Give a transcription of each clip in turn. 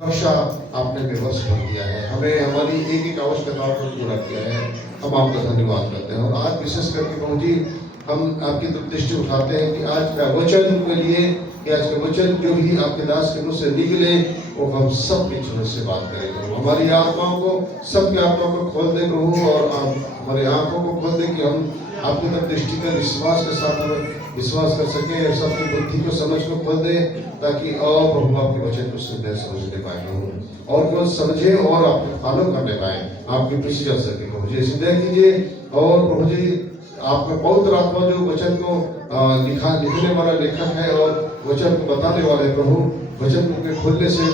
हमेशा आपने विवश कर दिया है, हमें हमारी एक एक आवश्यकताओं को पूरा किया है। हम आपका धन्यवाद करते हैं। और आज विशेष करके प्रभु जी हम आपकी तरफ दृष्टि उठाते हैं कि आज का वचन के लिए, कि आज का वचन जो भी आपके दास के मुंह से निकले वो हम सब के जीवन से बात करें प्रभु। हमारी आत्माओं को, सबकी आत्माओं को खोल दे प्रभु, और आप हमारी आंखों को खोल दे कि हम आपकी तरफ दृष्टि कर विश्वास के साथ विश्वास कर सके, और सबकी बुद्धि को समझ को खोल दे, ताकि और प्रभु आपके वचन को सुनने समझने पाए प्रभु, और को समझे और आप फॉलो करने पाए, आपके पीछे चल सके प्रभु जी। सिद्ध कीजिए। और प्रभु जी आपका पवित्र आत्मा जो वचन को लिखने वाला लेखक है और वचन को बताने वाले प्रभु, वचन के खोलने से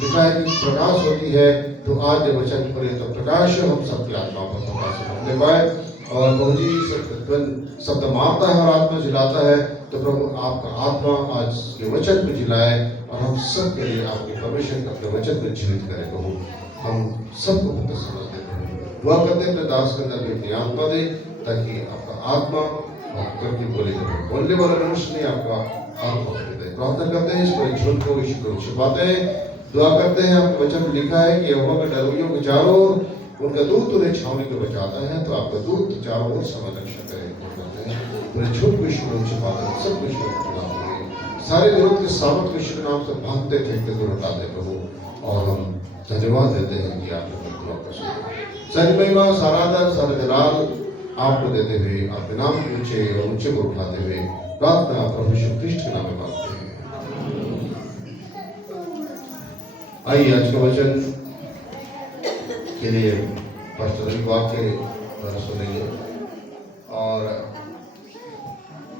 लिखा है कि प्रकाश होती है, तो आज जब वचन पढ़े तो प्रकाश हम सबकी आत्माओं पर प्रकाश करने पाए। और प्रभु जी शब्द मारता है और आत्मा जिलाता है, तो प्रभु आपका आत्मा आज के वचन को जिलाए और हम सब के लिए आपके परमेश्वर के अपने वचन को जीवित करें प्रभु। हम सबको पुत्र समझते हैं, दुआ करते हैं अपने दास के अंदर भी अपनी आत्मा दे, ताकि आपका आत्मा करके बोलने वाला मनुष्य नहीं, आपका आत्मा दे। प्रार्थना करते हैं इस पर झूठ को ईश्वर को छिपाते हैं, दुआ करते हैं। आपके वचन में लिखा है कि यहोवा के डरोइयों के चारों उनका दूत उन्हें छावनी को बचाता है, तो आपका दूत चारों ओर समय रक्षा करे। झूठ को ईश्वर को छिपाते हैं, सब कुछ सारे विरोध के सामर्थ को ईश्वर नाम से भागते फेंकते दूर हटाते प्रभु। और हम धन्यवाद देते हैं कि आपने सारी महिमा, सारा आदर, सारा जलाल आपको देते हुए, आपके नाम को ऊंचे और ऊंचे को उठाते हुए प्रार्थना प्रभु यीशु ख्रीष्ट के नाम में मांगते हैं। आइए आज का वचन के लिए पास्टर वाक्य सुनेंगे। और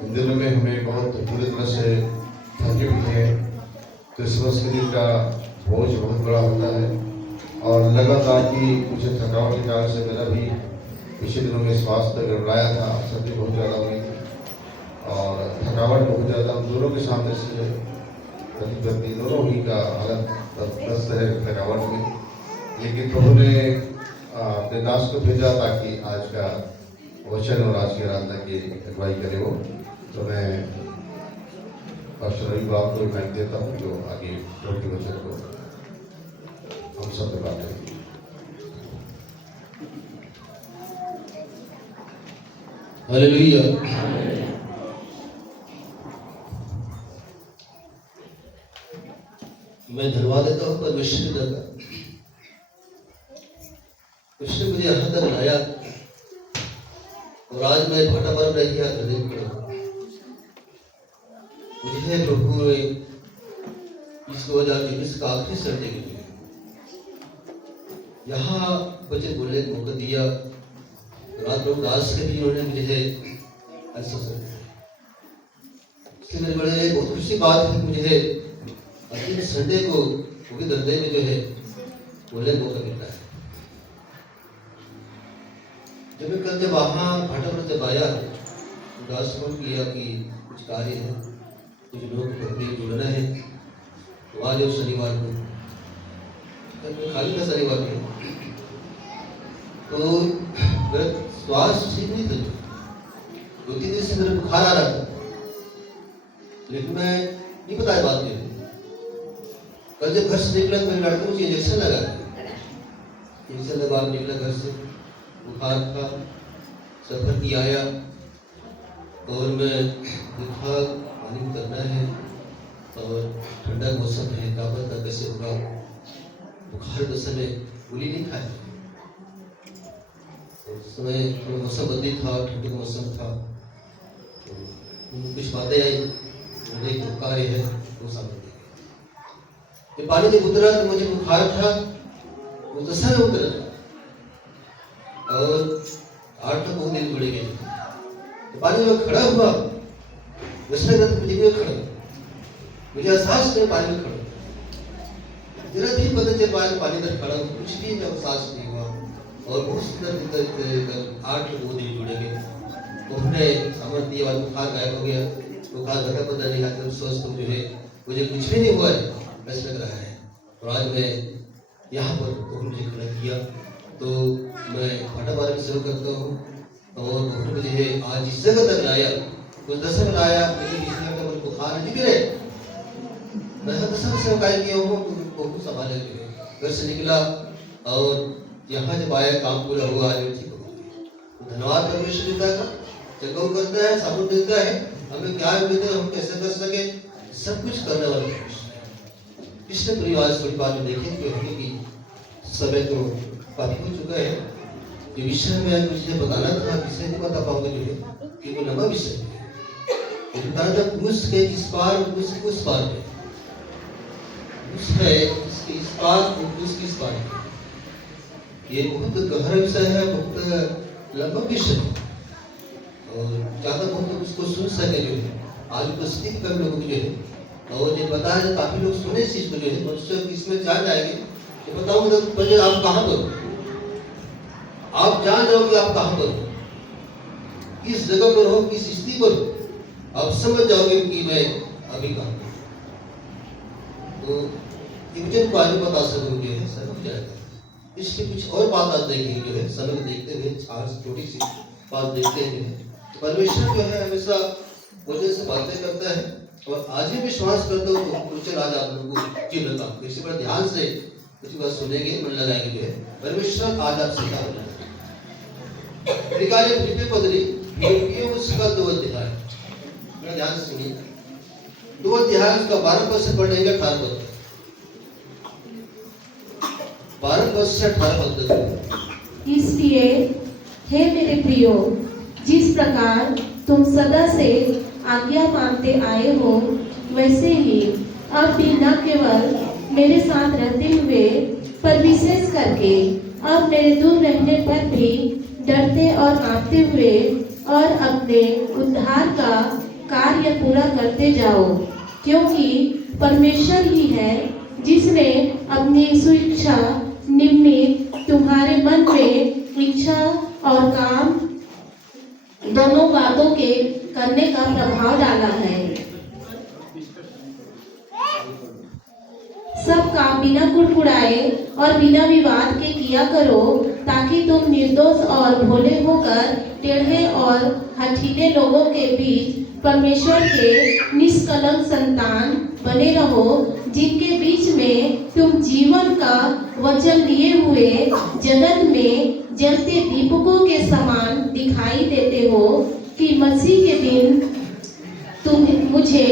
इन दिनों में हमें बहुत पूरी तरह से थके भी हैं। क्रिसमस के दिन का बोझ बहुत बड़ा होता है, और लगातार की मुझे थकावट के कारण से मेरा भी पिछले दिनों में स्वास्थ्य गड़बड़ाया था, सर्दी बहुत ज़्यादा हुई थी और थकावट बहुत ज़्यादा। हम दोनों के सामने से पति पत्नी दोनों ही का हालत ग्रस्त है थकावट में, लेकिन प्रभु ने अपने दास को भेजा ताकि आज का वचन और आज की आराधना की अगुवाई करे वो। तो मैं पास्टर रवि बाबू को माइक देता हूँ, जो आगे प्रभु के वचन को हम सब में बात करेंगे। हालेलुया। मैं धन्यवाद देता हूँ परमेश्वर का, उसने मुझे यहाँ तक लाया और आज मैं भाटा पर नहीं किया मुझे प्रभु ने इस 2024 का आखिरी संडे के लिए यहाँ वचन बोलने का मौका दिया। रात प्रभु दास के भी उन्होंने मुझे ऐसा इसलिए मेरे बड़े बहुत खुशी बात है, मुझे अगले संडे को पूरी दर्दे में जो है बोलने का मौका मिलता है। जब वहाँ भाटा पर जब आया तो दास फोन किया कि कुछ कार्य है, कुछ लोग जुड़ना है, तो आ जाओ शनिवार को। खाली था शनिवार को, तो मेरा स्वास्थ्य ठीक नहीं था, 2-3 दिन से मेरा बुखार आ रहा था, लेकिन मैं नहीं बताया बात में। कल जब घर से निकला तो मेरे लड़के को इंजेक्शन लगा, इंजेक्शन लगा निकला घर से, बुखार था, सफर की आया और मैं देखा पानी उतरना है और ठंडा मौसम है, क्या पता कैसे होगा। बुखार के समय गोली नहीं खाई, उस समय थोड़ा मौसम बदली था, ठंडे का मौसम था, तो कुछ बातें आई, कार्य है वो सामने ये पानी जब उतरा तो मुझे बुखार था, वो तो सर उतरा और 8 तक बहुत दिन जुड़े गए। तो पानी में खड़ा हुआ, मुझे खड़ा, मुझे एहसास नहीं पानी में खड़ा, जरा भी पता चल पाया पानी में खड़ा, कुछ भी एहसास नहीं हुआ। और बहुत सुंदर 8 बहुत दिन जुड़े गए, उन्होंने सामर्थ दिया और बुखार गायब हो गया। बुखार घटा पता नहीं आता, स्वस्थ जो है मुझे कुछ भी नहीं हुआ है ऐसा लग रहा है। और आज मैं यहाँ पर मुझे खड़ा किया, तो मैं भाटा बारे में शुरू करता हूँ। और मुझे आज इस जगह तक लाया, कुछ दर्शन लाया, मुझे बुखार नहीं गिरे, मैं हर सब सेवकाई किया हूँ तो बहुत संभाले जो है घर से निकला और यहाँ जब आया काम पूरा हुआ आज ठीक हो गया। तो धन्यवाद परमेश्वर पिता का, जगह करता है, साबुत देता है, हमें क्या उम्मीद है, हम कैसे कर सके, सब कुछ करने वाला परमेश्वर है। पिछले परिवार से थोड़ी बात में देखें कि होने की समय तो काफी हो चुका है। ये विषय में मुझे बताना था, विषय नहीं बता पाऊंगा जो है कि वो लंबा विषय है। बताना था क्रूस के इस पार, क्रूस के उस पार में, क्रूस है इसके इस पार और क्रूस के इस पार में। ये बहुत गहरा विषय है, बहुत लंबा विषय है और ज्यादा बहुत लोग उसको सुन सके जो है। आज उपस्थित कम लोग जो है और ये बताया काफी लोग सुने इस चीज को जो है, मनुष्य इसमें जान जाएंगे। तो बताऊंगा तो पहले आप कहाँ पर, आप जान जाओगे आप कहाँ पर हो, किस जगह पर हो, किस स्थिति पर हो, आप समझ जाओगे कि मैं अभी कहाँ पर। तो इवजन को आगे बता सकूंगे है समझ जाएगा। इसलिए कुछ और बात आज देखेंगे जो है, समय को देखते हुए आज छोटी सी बात देखते हैं जो है। तो परमेश्वर जो है हमेशा वजह से बातें करता है और आज ही विश्वास करता हूँ तो कुछ आज आप लोगों को जीवन का किसी पर ध्यान से कुछ बात सुनेंगे, मन लगाएंगे जो है। परमेश्वर आज आपसे क्या बोला निकाले फिलिप्पी पत्री उसका 2 अध्याय, मेरा ध्यान से सुनिए। 2 अध्याय उसका 12 पद से पढ़ेंगे 18 पद, 12 पद से 18 पद तक। इसलिए हे मेरे प्रियो, जिस प्रकार तुम सदा से आज्ञा मानते आए हो, वैसे ही अब भी न केवल मेरे साथ रहते हुए पर विशेष करके अब मेरे दूर रहने पर भी डरते और कांपते हुए और अपने उद्धार का कार्य पूरा करते जाओ, क्योंकि परमेश्वर ही है जिसने अपनी स्वेच्छा निमित्त तुम्हारे मन में इच्छा और काम दोनों बातों के करने का प्रभाव डाला है। सब काम बिना कुड़कुड़ाए और बिना विवाद के किया करो, ताकि तुम निर्दोष और भोले होकर टेढ़े और हठीले लोगों के बीच परमेश्वर के निष्कलंक संतान बने रहो, जिनके बीच में तुम जीवन का वचन लिए हुए जगत में जलते दीपकों के समान दिखाई देते हो, कि मसीह के दिन तुम मुझे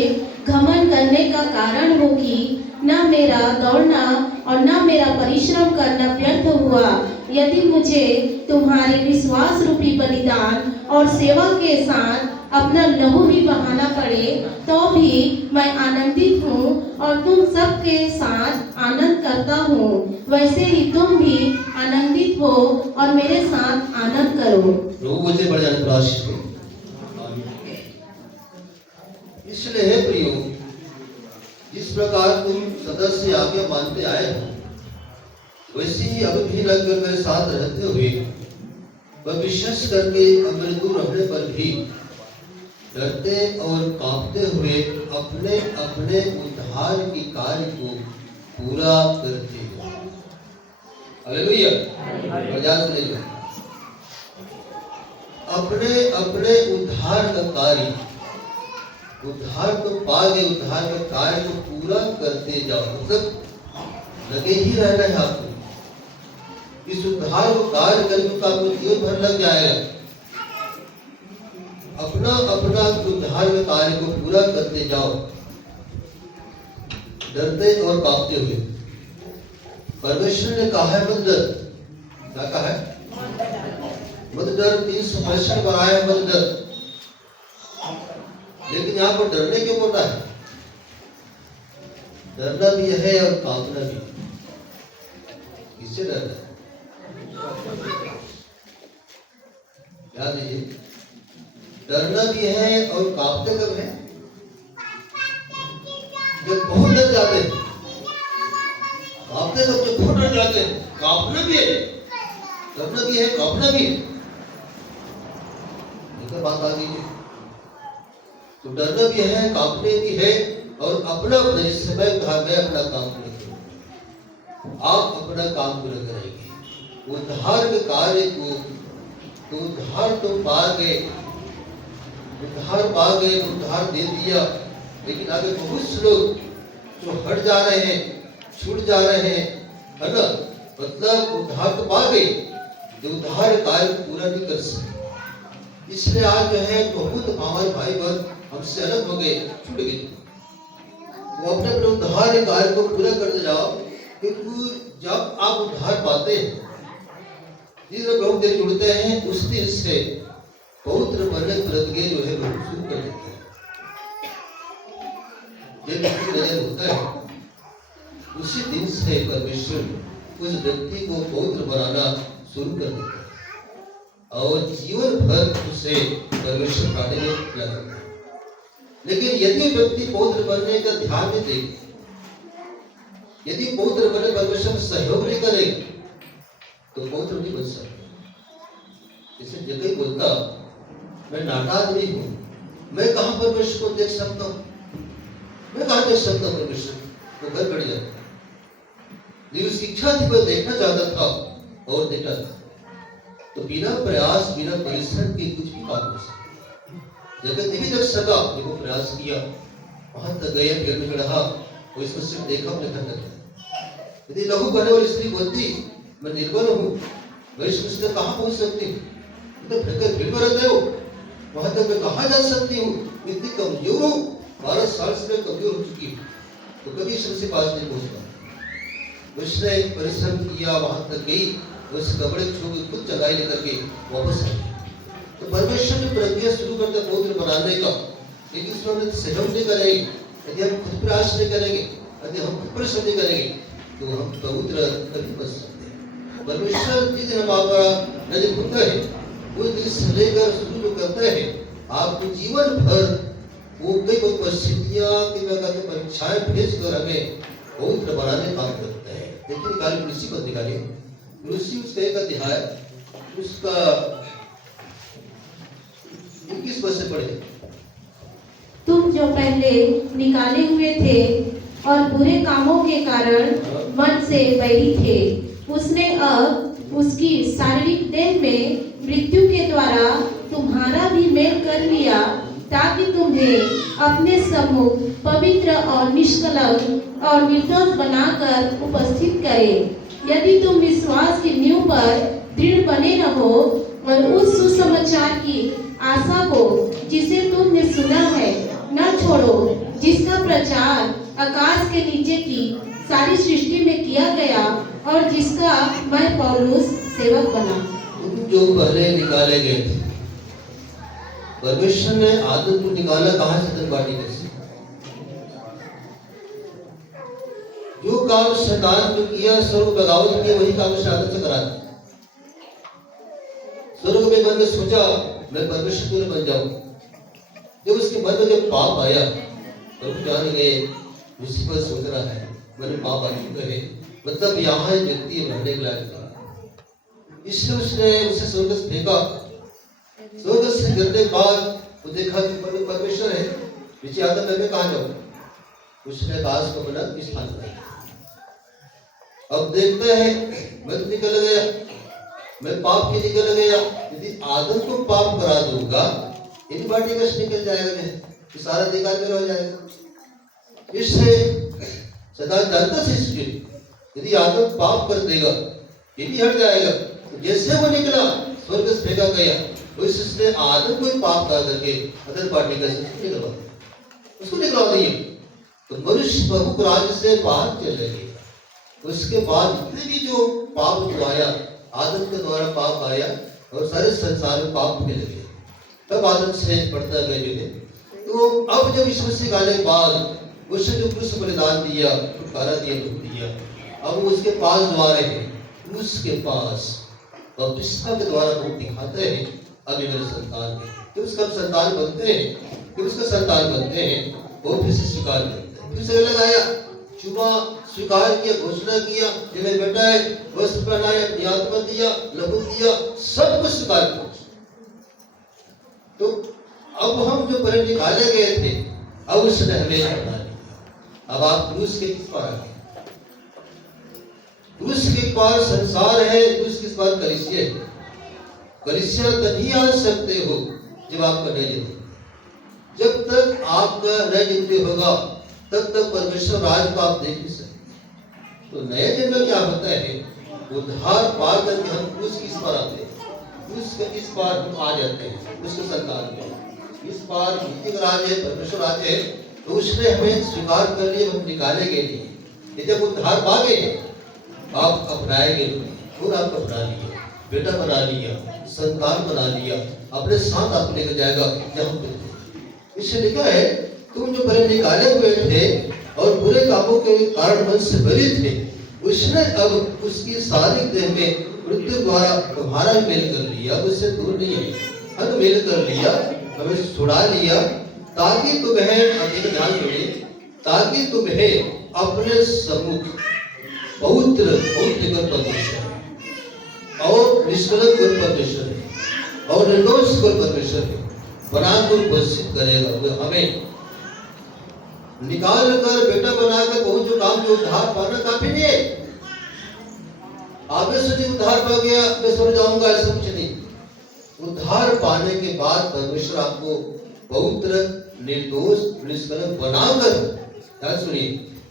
घमंड करने का कारण हो कि न मेरा दौड़ना और न मेरा परिश्रम करना व्यर्थ हुआ। यदि मुझे तुम्हारे विश्वास रूपी बलिदान और सेवा के साथ अपना लहू भी बहाना पड़े, तो भी मैं आनंदित हूँ और तुम सबके साथ आनंद करता हूँ। वैसे ही तुम भी आनंदित हो और मेरे साथ आनंद करो। प्रभु मुझे बढ़ जाने पर आशीष हो। इसलिए हे प्रियो, जिस प्रकार तुम सदा से आज्ञा मानते आए हो, वैसे ही अब भी लगकर मेरे साथ रहते हुए पर विशेष करके अब मेरे दूर रहने पर भी डरते और कांपते हुए अपने अपने उद्धार के कार्य को पूरा करते हो। हालेलुया। अपने अपने उद्धार का कार्य, उद्धार को पा गए, उद्धार का कार्य को पूरा करते जाओ। मतलब लगे ही रहना है आपको, इस उद्धार को कार्य करने का आपको जीवन भर लग जाएगा। अपना अपना उद्धार के कार्य को पूरा करते जाओ, डरते और कांपते हुए। परमेश्वर ने कहा है मत डर, क्या कहा है? मत डर। 365 बार आया मत डर, लेकिन यहाँ पर डरने क्यों बोलता है? डरना भी है और कांपना भी। किससे डरना है? याद दीजिए, डरना भी है और कांपते कब है? जब बहुत डर जाते हैं। कांपते कब? जब बहुत डर जाते हैं। कांपना भी है, डरना भी है, कांपना भी है। एक बात आ दीजिए, तो डरना भी है, कांपने भी है और अपना अपना इस समय कहा गया अपना काम पूरा करो। आप अपना काम पूरा करेंगे। उद्धार के कार्य को, तो उद्धार तो पा गए, उद्धार पा गए, उद्धार दे दिया, लेकिन आगे बहुत से लोग जो हट जा रहे हैं, छूट जा रहे हैं, है ना, मतलब उद्धार तो पा गए, जो उद्धार कार्य पूरा नहीं कर सके। इसलिए आज जो है बहुत हमारे भाई बहन हमसे अलग हो गए, छूट गए। वो अपने अपने उद्धार कार्य को पूरा करते जाओ, क्योंकि जब आप उद्धार पाते हैं, जिस दिन प्रभु दिन जुड़ते हैं, उस दिन से पवित्र बनने प्रतिज्ञा जो है वो शुरू कर देते हैं। जब व्यक्ति नजर होता है, उसी दिन से परमेश्वर उस व्यक्ति को पवित्र बनाना शुरू कर देता है और जीवन भर उसे परमेश्वर पाने में क्या करता है। लेकिन यदि व्यक्ति पवित्र बनने का ध्यान नहीं दे, यदि पवित्र बनने परमेश्वर सहयोग नहीं करे, तो पवित्र नहीं बन सकता। इसे जगह बोलता, मैं नाटा आदमी हूं, मैं कहां परमेश्वर को देख सकता हूं, मैं कहां देख सकता हूं परमेश्वर को। घर बढ़ जाता, लेकिन उसकी इच्छा थी, वह देखना चाहता था और देखा था। तो बिना प्रयास, बिना परिश्रम के कुछ भी काम हो सकता। जगह नहीं देख सका, देखो प्रयास किया, वहां तक गया, पेड़ में चढ़ा, वो इसको सिर्फ देखा, अपने घर तक। यदि लघु कहने वाली स्त्री बोलती, मैं निर्बल हूं, मैं इस तक कहां पहुंच सकती हूँ, तो भीड़ में रहते हो, वहां तक मैं कहां जा सकती हूँ, इतनी कमजोर हूं, 12 साल से मैं कमजोर हो चुकी हूँ, तो कभी ईश्वर से पास नहीं पहुंच पाऊंगा। उसने परिश्रम किया, वहां तक गई, उस कपड़े छू के खुद चढ़ाई लेकर के वापस आई। तो परमेश्वर ने प्रक्रिया शुरू करते पवित्र बनाने का, लेकिन उसमें हम सहयोग नहीं करेंगे, यदि हम खुद प्रयास नहीं करेंगे, यदि हम खुद परिश्रम नहीं करेंगे, तो हम पवित्र कभी बन सकते हैं। परमेश्वर जिस दिन हमारा नजर होता है, उस दिन से लेकर शुरू करते हैं, आपको जीवन भर वो कई परिस्थितियां की परीक्षाएं भेज कर हमें पवित्र बनाने काम करता है। देखिए निकालिए तुलसी को, निकालिए तुलसी उसका एक अध्याय, उसका 21 पद से पढ़े। तुम जो पहले निकाले हुए थे और बुरे कामों के कारण मन से बैरी थे, उसने अब उसकी शारीरिक देह में मृत्यु के द्वारा तुम्हारा भी मेल कर लिया, ताकि तुम्हें अपने सम्मुख पवित्र और निष्कलंक और निर्दोष बनाकर उपस्थित करे। यदि तुम विश्वास की नींव पर दृढ़ बने रहो और उस सुसमाचार की आशा को जिसे तुमने सुना है न छोड़ो, जिसका प्रचार आकाश के नीचे की सारी सृष्टि में किया गया और जिसका मैं पौलुस सेवक बना। तुम जो पहले निकाले गए थे, परमेश्वर ने आदम को निकाला कहां से? धन बांटने से। जो काम शैतान ने किया, स्वर्ग बगावत किया, वही काम उसने आदम से करा दिया। स्वर्ग में मन में सोचा मैं परमेश्वर को बन जाऊं, जब उसके मन में जब पाप आया, प्रभु जान गए मुसीबत सोच रहा है, मैंने पाप आ चुका है, मतलब यहाँ व्यक्ति मरने के लायक था। इसलिए उसने उसे स्वर्ग से फेंका। स्वर्ग से गिरने के बाद वो देखा कि परमेश्वर है, नीचे आदम मैं कहाँ जाऊं? उसने आकाश को बना स्थान बनाया। अब देखते हैं मैं तो निकल गया, मैं पाप के निकल गया। यदि आदम को पाप करा दूंगा, इन बाटी कष्ट निकल जाएगा, तो सारा अधिकार मेरा हो जाएगा। इससे सदा जानता था इसलिए यदि आदम पाप कर देगा, ये भी हट जाएगा। तो जैसे वो निकला, स्वर्ग से फेंका गया, उसने आदम को पाप कर करके अदर पार्टी का निकलवा, उसको निकलवा दिए। तो मनुष्य प्रभु राज्य से बाहर चले गए। उसके बाद जितने भी जो पाप जो आया, आदम के द्वारा पाप आया और सारे संसार में पाप होने लगे, तब आदम से बढ़ता गए। तो अब जब ईश्वर से गाने के बाद उसने जो क्रूस बलिदान दिया, छुटकारा दिया, दुख दिया, अब उसके पास द्वार है, क्रूस के पास बपतिस्मा के द्वारा वो दिखाते हैं अभी मेरे संतान है। जब उसका संतान बनते हैं, जब उसका संतान बनते हैं, वो फिर से स्वीकार करते हैं, फिर से लगाया, चुमा, स्वीकार किया, घोषणा किया कि मेरा बेटा है, वस्त्र पहनाया, अपनी आत्मा दिया, लहू दिया, सब कुछ स्वीकार किया। तो अब हम जो पहले निकाले गए थे, अब उसने हमें बना दिया। अब आप क्रूस के किस पार आ गए? क्रूस के पार संसार है, क्रूस के पार कलीसिया है। कलीसिया तभी आ सकते हो जब आपका नय जिंदगी, जब तक आपका नय जिंदगी होगा, तब तक परमेश्वर राज को आप देख नहीं सकते। तो नए जन्म में क्या होता है, उद्धार पा करके हम क्रूस किस पर आते हैं, क्रूस के इस पार हम आ जाते हैं, उसके संतान में इस पार भौतिक राज है, परमेश्वर राज है, तो उसने हमें स्वीकार कर लिया, हम निकाले के लिए। यदि आप उद्धार पा गए, आप अपनाएंगे और आप अपना लिया, बेटा बना लिया, संतान बना लिया, अपने साथ आपको लेकर जाएगा जहाँ पे। इससे लिखा है, तुम जो पहले निकाले हुए थे और बुरे कामों के कारण मन से भरे थे, उसने अब उसकी सारी देह में मृत्यु द्वारा तुम्हारा मेल कर लिया, अब उससे दूर नहीं है, हद मेल कर लिया, हमें छुड़ा लिया, ताकि तुम्हें अधिक ध्यान मिले, ताकि तुम्हें अपने सम्मुख पवित्र परमेश्वर और निष्कलंक परमेश्वर और निर्दोष परमेश्वर बनाकर उपस्थित करेगा। वो हमें निकाल कर बेटा बनाकर बहुत जो काम जो उद्धार पाना काफी नहीं है। आप में से उद्धार पा गया मैं सो जाऊंगा, ऐसा कुछ नहीं। उद्धार पाने के बाद परमेश्वर आपको पवित्र निर्दोष निष्कलंक बनाकर, ध्यान सुनिए,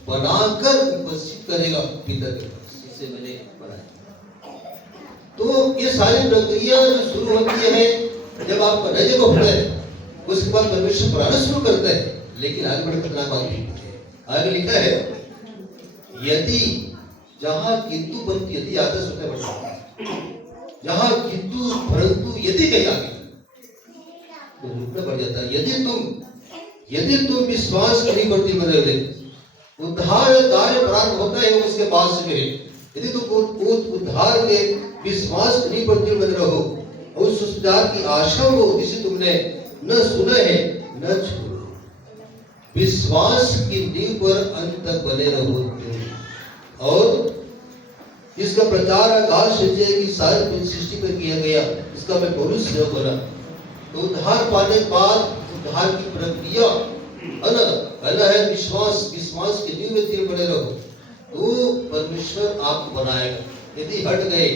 बनाकर उपस्थित करेगा पिता के पास। इससे मैंने बनाया। तो ये सारी प्रक्रिया जो शुरू होती है जब आप नए जगह उठते हैं, उसके बाद परमेश्वर बनाना शुरू करता है। लेकिन आगे बढ़कर खतरनाक बात है, आगे लिखा है, यदि जहां किंतु परंतु यदि आता सुनते बढ़ता, जहां किंतु परंतु यदि कहीं आगे तो रुकना पड़ जाता है। यदि तुम विश्वास नहीं करती मेरे, उद्धार कार्य प्रारंभ होता है उसके बाद से है। यदि तुम उद्धार के विश्वास नहीं करती बने रहो और उस उद्धार की आशा हो जिसे तुमने न सुना है न छोड़ो, विश्वास की नींव पर अंत तक बने रहो और इसका प्रचार आकाश से की सारी सृष्टि पर किया गया, इसका मैं पौलुस से बोला। तो उद्धार पाने के बाद उद्धार की प्रक्रिया पहला है विश्वास के नींव में बने रहो, तो परमेश्वर आपको बनाएगा। यदि हट गए,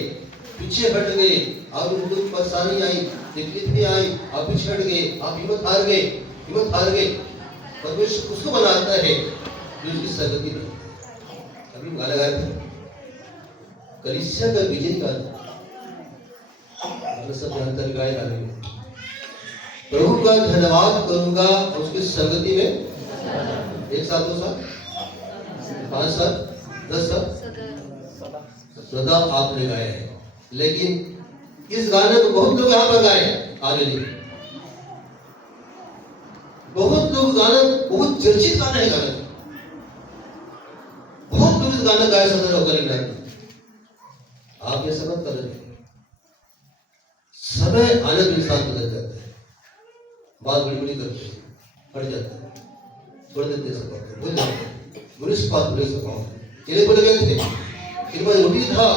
पीछे हट गए, आप दुख परेशानी आई, तकलीफ भी आई, आप पीछे हट गए, आप हिम्मत हार गए, परमेश्वर उसको बनाता है जो उसकी संगति में। अभी गाना गाया था कलीसिया का विजय गाना, सब जानते हैं गाय गाने में, प्रभु का धन्यवाद करूंगा उसकी संगति में 1 साल 2 साल 5 साल 10 साल सदा आपने गाया है। लेकिन इस गाने को बहुत लोग यहाँ पर गाए, आगे नहीं, बहुत लोग गाना, बहुत चर्चित गाना है, गाना बहुत लोग इस गाना गाए सदा होकर, आप ये सब कर रहे हैं। समय आने पर इंसान बदल जाता है, बात बड़ी करते हैं, हट जाता है, छोड़ देते सब बातें, भूल जाते हैं, बुरी बात भूल सको। चले बोले गए थे, फिर बाद रोटी था,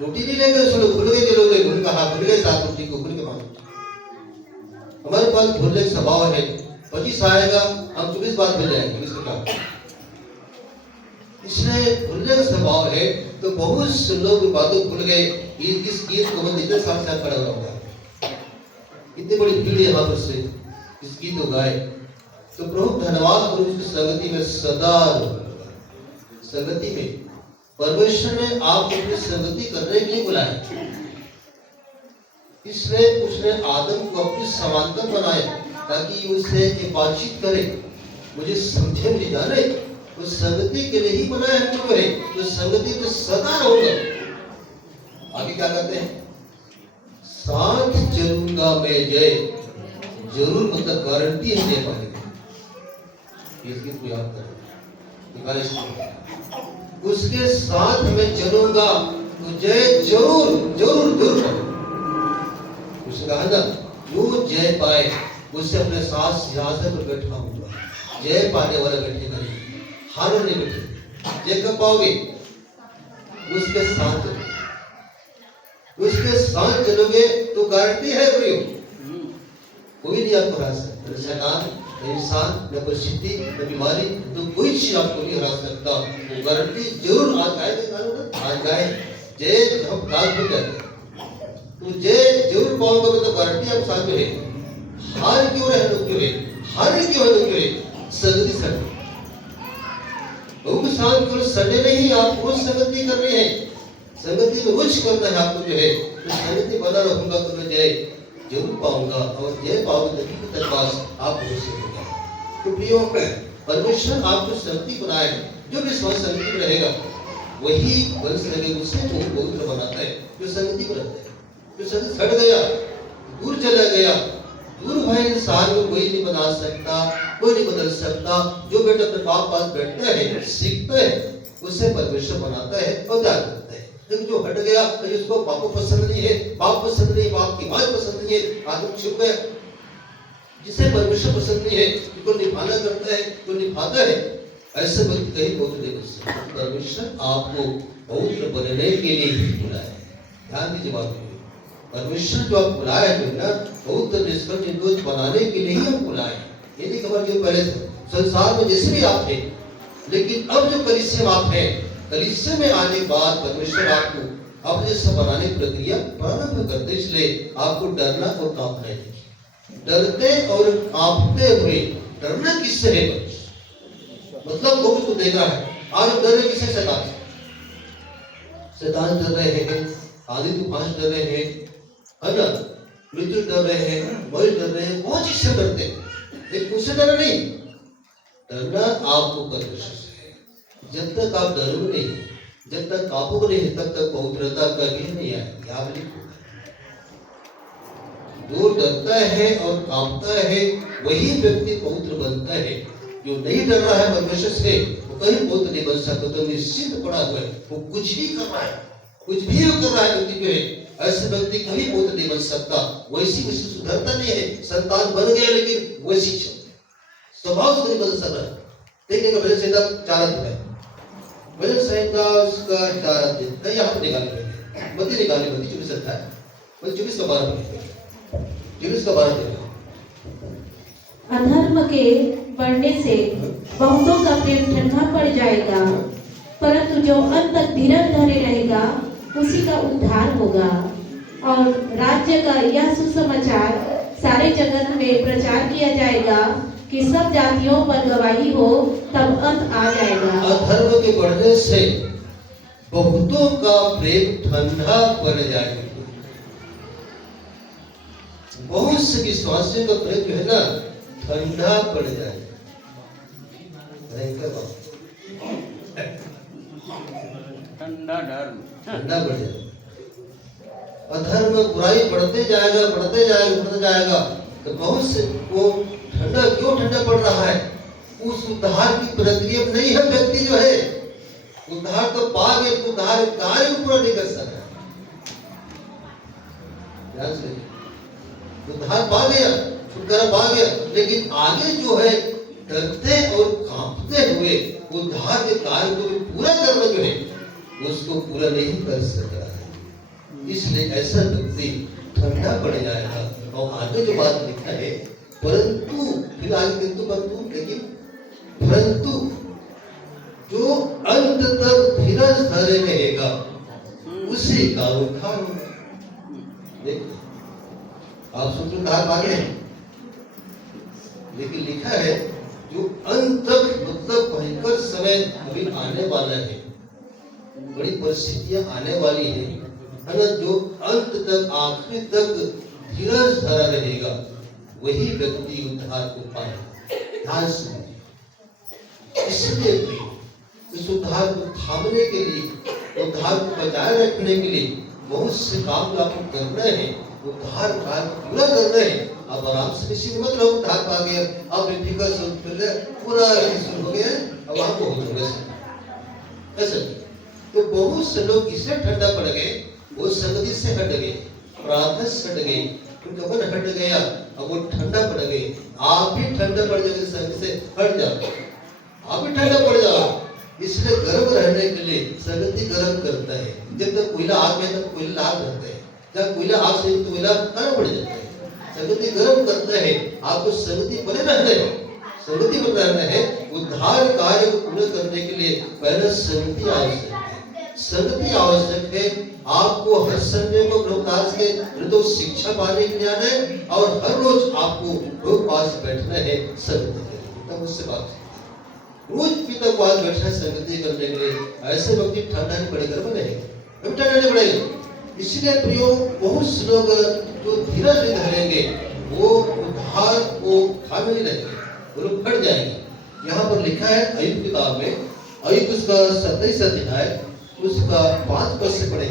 रोटी नहीं लेकर सुनो भूल गए, लोग उनका हाथ भूल गए, साथ रोटी को भूल के मांगो। हमारे पास भूलने का स्वभाव है, 25 आएगा हम 24 बात भूल जाएंगे, इसका क्या, इसलिए भूलने का स्वभाव है। तो बहुत से लोग बातों भूल गए। इस गीत को मैं इतने साल से पढ़ा होगा, इतनी बड़ी भीड़ यहाँ पर से इस गीत को गाए, तो प्रभु धन्यवाद करो उसकी संगति में सदा संगति में परमेश्वर ने आपको अपनी संगति करने के लिए बुलाया। इसलिए उसने आदम को अपनी समांतर बनाया ताकि उससे एक बातचीत करे, मुझे समझे, मुझे जाने। उस संगति के लिए ही बनाया है क्यों है, तो संगति में सदा रहूंगा। आगे क्या कहते हैं, साथ चलूंगा मैं जय, जरूर मतलब गारंटी है जय पाने की। इस गीत को याद करें, उसके साथ मैं चलूंगा तो जय जरूर जरूर जरूर पाऊंगा। उसने कहा ना, जो जय पाए उससे अपने साथ सिंहासन पर बैठा हुआ, जय पाने वाला बैठेगा नहीं, हार नहीं बैठे। जय कब पाओगे, उसके साथ चलोगे तो गारंटी है प्रियो, कोई नहीं आपको हरा सकता, न शैतान, न इंसान, न परिस्थिति, न बीमारी, तो कोई चीज आपको नहीं हरा सकता। वो गारंटी जरूर आज गाएगा, आज गाए जय, हम काल भूल जाते तो जय जरूर पाऊंगा, मतलब गारंटी आप साथ में है। हार क्यों रहे लोग, क्यों है, हार क्यों है लोग, क्यों है, संगति से भूख शांत केवल संडे नहीं, आप रोज संगति कर रहे हैं, संगति में रुचि करना है आपको जो है, तो संगति बना रहूंगा तो मैं जय जरूर पाऊंगा, और जय पाऊंगा तभी तक पास आप हो सकेगा। तो प्रियो, परमेश्वर आपको संगति बनाए, जो विश्वास संगति में रहेगा वही वंश लगे, उसे वो पवित्र बनाता है जो संगति में रहता है। जो संगति छड़ गया, दूर चला गया, दूर भाई इंसान को कोई नहीं बना सकता, कोई नहीं बदल सकता। जो बेटा अपने बाप पास बैठता है, सीखता है, उसे परमेश्वर बनाता है और त्याग करता है। लेकिन जो हट गया, जिसको बाप को पसंद नहीं है, बाप पसंद नहीं, बाप की बात पसंद नहीं है, आदमी छुप गया, जिसे परमेश्वर पसंद नहीं है, जो निभाना करता है, जो निभाता है, ऐसे व्यक्ति कहीं पहुंच नहीं बच सकता। परमेश्वर आपको पवित्र बनने के लिए ही बुलाया है। ध्यान दीजिए बात को, परमेश्वर जो आप बुलाया है ना, पवित्र निष्कल निर्दोष बनाने के लिए ही हम बुलाए। ये नहीं खबर जो पहले संसार में जैसे भी आप थे, लेकिन अब जो कलीसिया में आप हैं, कलीसिया में आने के बाद परमेश्वर आपको अब जैसा बनाने की प्रक्रिया प्रारंभ करते, इसलिए आपको डरना और कांपना नहीं। डरते और कांपते हुए, डरना किससे है? मतलब लोग को देख रहा है, आज डर रहे किससे? शैतान से। शैतान डर रहे हैं, आंधी तूफान डर रहे हैं, है ना, मृत्यु डर रहे हैं, मौत डर रहे हैं, बहुत चीज से डरते हैं, लेकिन उससे डर नहीं। डरना आपको परमेश्वर से है। जब तक आप डरोगे नहीं, जब तक काबू नहीं, तब तक पवित्रता कभी नहीं आएगी। याद रखो, जो डरता है और कांपता है वही व्यक्ति पवित्र बनता है। जो नहीं डर रहा है परमेश्वर से, वो कहीं पवित्र नहीं बन सकता। तो निश्चित पड़ा हुआ है, वो कुछ भी कर रहा है, कुछ भी कर रहा है व्यक्ति जो है, ऐसे व्यक्ति कभी पवित्र नहीं बन सकता। वैसी वैसे सुधरता नहीं है, संतान बन गया लेकिन वैसी स्वभाव से नहीं बदल सकता। देखने का भजन संहिता 4 अध्याय, भजन संहिता उसका 4 अध्याय यहाँ पर निकाले हुए, मती निकाले हुए 24 अध्याय, 24 का 12 24 का 12। अधर्म के बढ़ने से बहुतों का प्रेम ठंडा पड़ जाएगा, परंतु जो अंत तक धीरज धरे रहेगा उसी का उद्धार होगा। और राज्य का यह सुसमाचार सारे जगत में प्रचार किया जाएगा कि सब जातियों पर गवाही हो, तब अंत आ जाएगा। अधर्म के बढ़ने से बहुतों का प्रेम ठंडा पड़ जाएगा। बहुत से विश्वासियों का प्रेम जो है ना, ठंडा पड़ जाएगा। ठंडा पड़ जाएगा। अधर्म बुराई बढ़ते जाएगा, बढ़ते जाएगा, बढ़ते जाएगा, तो बहुत से वो ठंडा क्यों ठंडा पड़ रहा है? उस उद्धार की प्रक्रिया में नहीं है। व्यक्ति जो है उद्धार तो पा गए, उद्धार कार्य पूरा नहीं कर सकता। उद्धार पा गया, छुटकारा पा गया, लेकिन आगे जो है डरते और कांपते हुए उद्धार के कार्य को भी पूरा करना जो है उसको पूरा नहीं कर सक रहा है। इसलिए ऐसा व्यक्ति ठंडा पड़ जाएगा। और आगे जो बात लिखा है, परंतु फिर आगे किंतु परंतु, लेकिन परंतु जो अंत तक धीरज धरे रहेगा उसी का उद्धार होगा। देखो आप सूत्रधार माने, लेकिन लिखा है जो अंत तक, मतलब भयंकर समय अभी आने वाला है, बड़ी परिस्थितियां आने वाली है ना, जो अंत तक आखिर तक धीरज धरा रहेगा वही व्यक्ति उद्धार को पाएगा। ध्यान से इसलिए इस उद्धार को थामने के लिए, उद्धार को बचाए रखने के लिए बहुत से काम आपको करना है। उद्धार कार्य पूरा करना है। अब आराम से किसी मत रहो, उद्धार पा गया, अब बेफिक्र पूरा शुरू हो गया, अब आप बहुत हो गए ऐसा। तो बहुत से लोग इससे ठंडा पड़ गए, वो संगति से हट गए, प्रार्थना से हट गए, उनका मन हट गया, अब वो ठंडा पड़ गए। आप भी ठंडा पड़ जाओगे, संगति से हट जाओ, आप भी ठंडा पड़ जाओ। इसलिए गर्म रहने के लिए संगति गर्म करता है। जब तक कोयला आग में, तब कोयला आग रहता है, जब कोयला आग से तो कोयला गर्म पड़ जाता है। संगति गर्म करता है, आपको संगति बने रहना है, संगति बने रहना है। उद्धार कार्य को पूरा करने के लिए पहले संगति आवश्यक है। संगति आवश्यक है। आपको हर संडे को प्रभुदास के तो शिक्षा पाने के लिए आना है, और हर रोज आपको लोग पास बैठना है संगति के लिए। तब उससे बात रोज पिता को आज बैठा संगति करने के लिए, ऐसे व्यक्ति ठंडा नहीं पड़ेगा, बनेगा अभी ठंडा नहीं पड़ेगा। इसलिए प्रियो बहुत से लोग जो धीरज नहीं धरेंगे वो उधार को थामे नहीं रहेंगे, वो लोग फट जाएंगे। यहाँ पर लिखा है अय्यूब किताब में, अय्यूब उसका 27 अध्याय उसका 5 पद से पढ़े,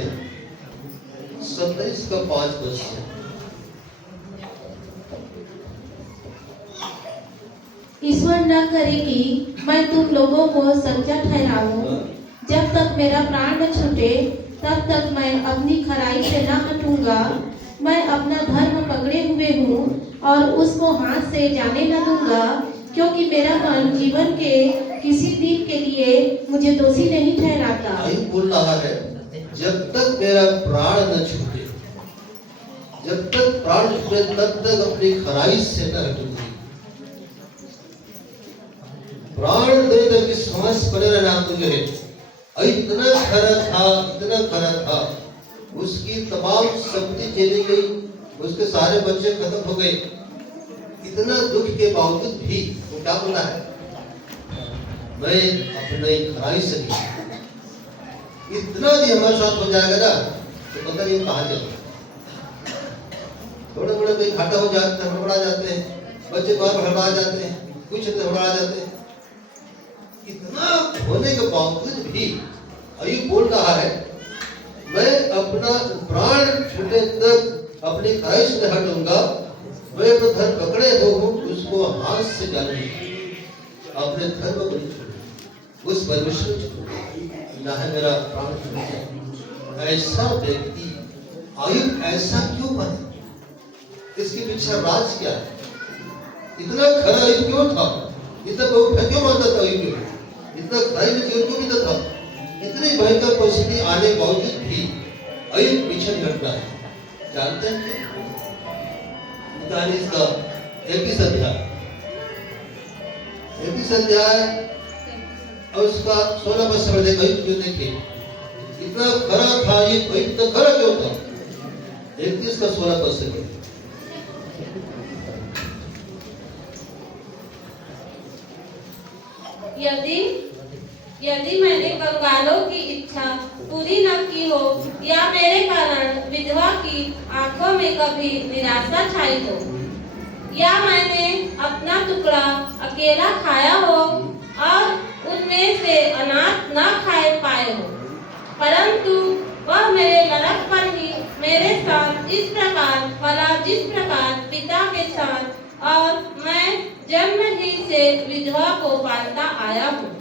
27 का 5 पद से। ईश्वर न करे कि मैं तुम लोगों को सच्चा ठहराऊं, जब तक मेरा प्राण न छूटे तब तक मैं अपनी खराई से न हटूंगा। मैं अपना धर्म पकड़े हुए हूँ और उसको हाथ से जाने न दूंगा, क्योंकि मेरा मन जीवन के किसी दिन के लिए मुझे दोषी नहीं ठहराता। अय्यूब बोल रहा है, जब तक मेरा प्राण न छूटे, जब तक प्राण छूटे तब तक अपनी खराई से न हटूंगी। प्राण दे दे की सांस बने रहना तुझे। इतना खरा था, उसकी तमाम संपत्ति चली गई, उसके सारे बच्चे खत्म हो गए। इतना दुख के बावजूद भी वो क्या बोला है, मैं अपने खराई से नहीं। इतना भी हमारे साथ हो जाएगा ना तो पता नहीं कहाँ जाएगा। थोड़े बड़े कोई घाटा हो जाते हैं, हड़बड़ा जाते हैं, बच्चे बाहर हड़बड़ा जाते हैं, कुछ हड़बड़ा जाते हैं। इतना होने के बावजूद भी अय्यूब बोल रहा है, मैं अपना प्राण छूटे तक अपनी ख्वाहिश से हटूंगा। मैं अपना धर्म पकड़े हूँ, उसको हाथ से जाने अपने धर्म को नहीं छोड़ूं, उस परमेश्वर को छोड़ूं, ना है मेरा प्राण छूटे। ऐसा व्यक्ति अय्यूब ऐसा क्यों बने? इसके पीछे राज क्या है? इतना खरा अय्यूब क्यों था? इतना बहुत क्यों मानता था अय्यूब? इतना खराई में जीवन क्यों बीता था? इतनी भयंकर परिस्थिति आने के बावजूद भी अय्यूब पीछे नहीं हटता है। जानते हैं क्यों? इसका 21 अध्याय और उसका 16 पद से देखो, क्यों देखिए इतना खरा था ये, इतना खरा क्यों था? 21 का 16 पद से यदि मैंने कंगालों की इच्छा पूरी न की हो, या मेरे कारण विधवा की आंखों में कभी निराशा छाई हो, या मैंने अपना टुकड़ा अकेला खाया हो और उनमें से अनाथ न खाए पाए हो, परंतु वह मेरे लड़कपन ही मेरे साथ इस प्रकार पला जिस प्रकार पिता के साथ, और मैं जन्म ही से विधवा को पालता आया हूँ।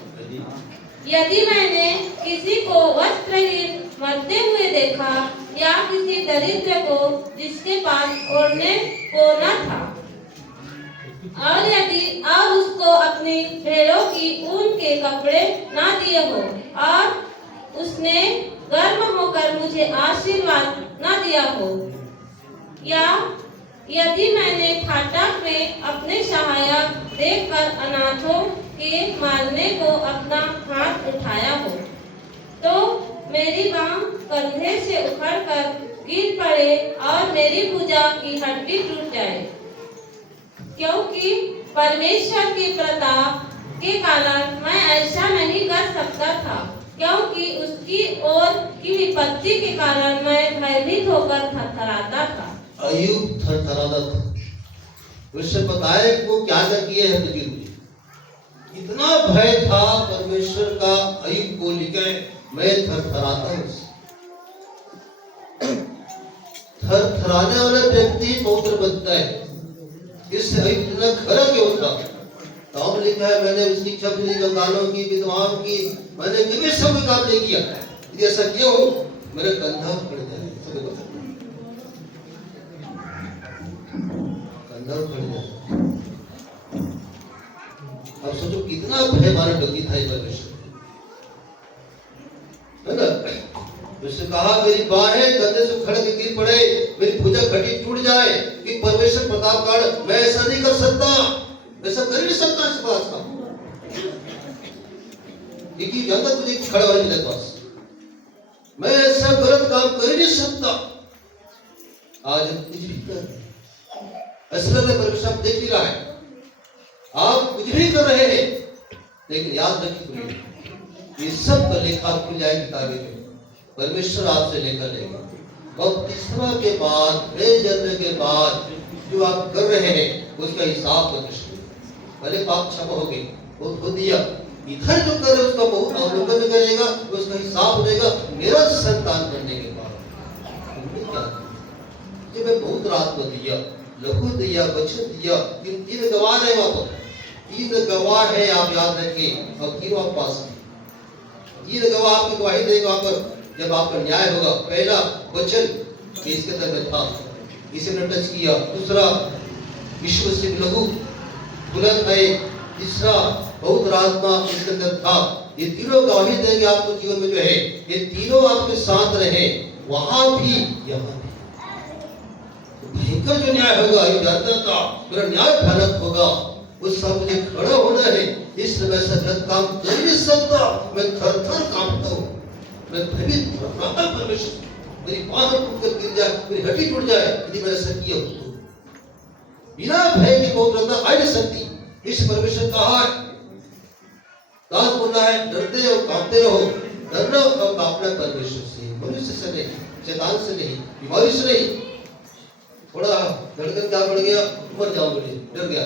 यदि मैंने किसी को वस्त्रहीन मरते हुए देखा, या किसी दरिद्र को जिसके पास ओढ़ने को न था, और उसको अपनी भेड़ों की ऊन के कपड़े न दिए हो, और उसने गर्म होकर मुझे आशीर्वाद न दिया हो, या यदि मैंने फाटक में अपने सहायक देखकर अनाथों के मारने को अपना हाथ उठाया हो, तो मेरी बांह कंधे से उखड़कर गिर पड़े और मेरी भुजा की हड्डी टूट जाए, क्योंकि परमेश्वर के प्रताप के कारण मैं ऐसा नहीं कर सकता था, क्योंकि उसकी ओर की विपत्ति के कारण मैं भयभीत होकर थरथराता था। अय्यूब थरथराता था, उससे बताए वो क्या क्या किए हैं बुजुर्ग। इतना भय था परमेश्वर का अय्यूब को लेकर, मैं थरथराता हूँ। थरथराने वाला व्यक्ति पवित्र बनता है। इससे अय्यूब इतना खरा क्यों था? तो लिखा है, मैंने उसकी इच्छा पूरी कंगालों की, विधवाओं की, मैंने किसी सब काम नहीं किया। यदि ऐसा किया हो मेरा कंधा फट जाए, कंधा फट जाए। अब सोचो कितना भय मारा डोगी था परमेश्वर, है ना? उसने कहा मेरी बाहें कंधे से उखड़ के गिर पड़े, मेरी भुजा घटी टूट जाए, कि परमेश्वर प्रताप काल मैं ऐसा नहीं कर सकता, ऐसा कर नहीं सकता इस बात का, क्योंकि ज्यादा तुझे खड़ा है मेरे पास, मैं ऐसा गलत काम कर नहीं सकता। आज कुछ भी कर ऐसा परमेश्वर देख ही रहा है, आप कुछ भी कर रहे हैं, लेकिन याद रखिए ये सब का लेखा खुल जाए किताबें में, परमेश्वर आपसे लेकर लेगा। बपतिस्मा के बाद, नए जन्म के बाद जो आप कर रहे हैं उसका हिसाब परमेश्वर, भले पाप क्षमा हो गई, वो खो दिया, इधर जो कर रहे उसका बहुत अवलोकन करेगा, उसका हिसाब देगा मेरा संतान बनने के बाद। जब मैं बहुत रात को दिया, लघु दिया, वचन दिया, तीन गवाह है वहां पर, तीन गवाह है, आप याद रखें, और तीनों आप पास हैं। तीन गवाह आपकी गवाही देंगे वहां पर जब आपका न्याय होगा। पहला वचन इसके अंदर में था, इसे ने टच किया। दूसरा विश्व से लघु बुलंद है। तीसरा बहुत आत्मा इसके अंदर था। ये तीनों गवाही देंगे आपको जीवन में जो है, ये तीनों आपके साथ रहे, वहां भी यहाँ भी। भयंकर जो न्याय होगा, ये जानता था मेरा न्याय भयानक होगा, उस समय मुझे खड़ा होना है, इसलिए मैं सतत काम कर नहीं सकता, मैं थर थर कांपता हूँ, मैं भयभीत परमेश्वर, मेरी बांह टूट कर गिर जाए, मेरी हड्डी टूट जाए यदि मैंने ऐसा किया हो। बिना भय की पवित्रता आ नहीं सकती। इस परमेश्वर कहा है, दास बोला है, डरते और कांपते रहो। डरना और कांपना परमेश्वर से, मनुष्य से नहीं, शैतान से नहीं, बीमारी से नहीं। थोड़ा डरकर क्या बढ़ गया, मर जाओगे, डर गया।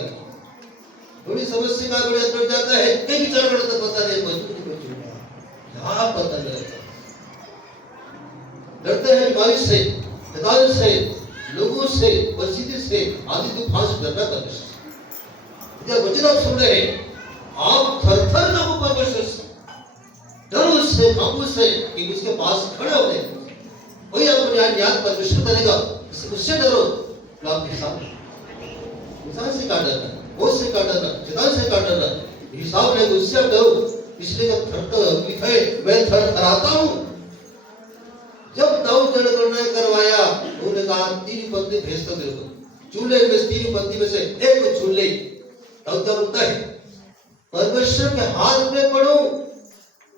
थोड़ी समस्या का बड़ा डर जाता है, कई विचार करता पता नहीं, क्या पता नहीं लगता। डरते हैं बीमारी से, शैतान से, लोगों से, परिस्थिति से, आदि तूफान से डरना परमेश्वर। जब वचन आप सुन रहे हैं, आप थर-थर कांपो परमेश्वर से, डरो उससे, कांपो उससे कि उसके पास खड़े होने। वही आपको न्याय परमेश्वर करेगा। उससे डरो जो आपके सामने। इंसान से क्या डरना, बोझ से क्या डरना, शैतान से क्या डरना, हिसाब है उससे आप डरो। इसलिए जब थर लिखा है, मैं थरथराता हूँ। जब दाऊद जनगणना करवाया, उन्होंने कहा 3 पत्नी भेज दो मेरे को, चूल्हे में 3 पत्नी में से एक को चुन ले। दाऊद क्या बोलता है, परमेश्वर के हाथ में पड़ो,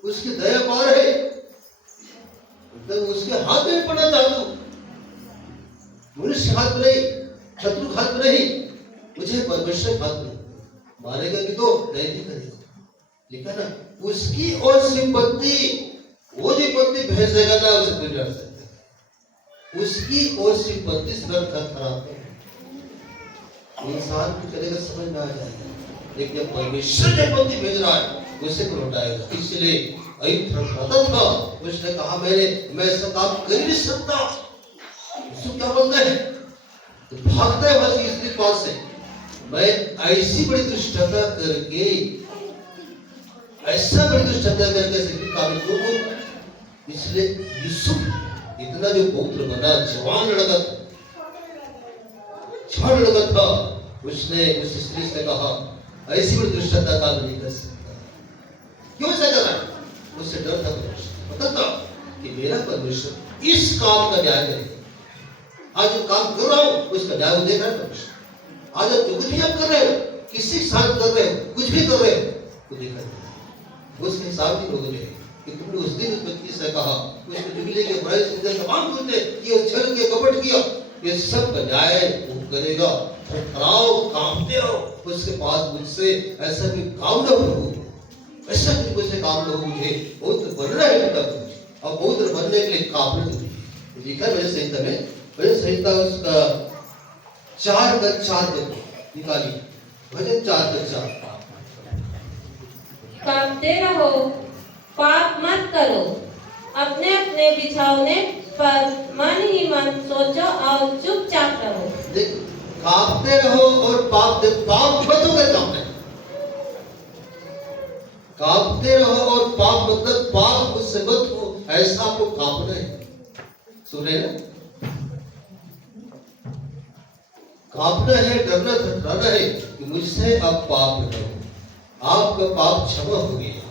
उसकी दया पार है, तो उसके हाथ में पड़ना चाहता हूं, मनुष्य हाथ में नहीं, शत्रु हाथ में नहीं, मुझे परमेश्वर हाथ में मारेगा कि तो नहीं भी करेगा। लिखा ना, उसकी और संपत्ति, वो जो पत्नी भेजेगा ना उसे कोई डर सकता, उसकी और संपत्ति से डर खराब है। इंसान को चलेगा समझ में आ जाएगा, लेकिन जब परमेश्वर जो पत्नी भेज रहा है उसे को लौटाएगा। इसलिए थरथराता था, उसने कहा मैं ऐसा काम कर नहीं सकता। उसको क्या बोलता है, तो भागता है बस स्त्री पास से, मैं ऐसी बड़ी दुष्टता करके, ऐसा बड़ी दुष्टता करके काबिल को। इसलिए यूसुफ इतना जो पुत्र बना, जवान लड़का था, उसने उस स्त्री से कहा ऐसी बड़ी दुष्टता काम नहीं कर सकता। क्यों ऐसा कर रहा है? उससे डर था परमेश्वर, पता था कि मेरा परमेश्वर इस काम का न्याय करेगा। आज जो काम कर रहा हूं उसका न्याय देख रहा है परमेश्वर। आज आप जो कुछ भी आप कर रहे हो, किसी के साथ कर रहे हो, कुछ भी कर रहे हो, तो देखा जाए उसके हिसाब नहीं होगा कि तुमने उस दिन उस व्यक्ति से कहा, उसको जुबिली के बुराई से तमाम कुछ ये छल के कपट किया, ये सब का न्याय वो करेगा। थरथराओ, कांपते रहो, उसके पास मुझसे ऐसा कोई काम न हो, ऐसा कुछ मुझसे काम न हो, मुझे पवित्र बनना है बेटा, और पवित्र बनने के लिए कांपना चाहिए। लिखा है भजन संहिता में, भजन संहिता उसका 4:4 निकालिए, भजन 4:4। कांपते रहो, पाप मत करो, अपने अपने बिछौने पर मन ही मन सोचो और चुपचाप रहो। देखो, कांपते रहो और पाप मत होगा। कांपते रहो और पाप मतलब पाप मुझसे मत हो, ऐसा आपको कांपना है। सुने ना, कांपना है, डरना थरथराना है कि मुझसे अब पाप न हो। आपका पाप क्षमा हो गया,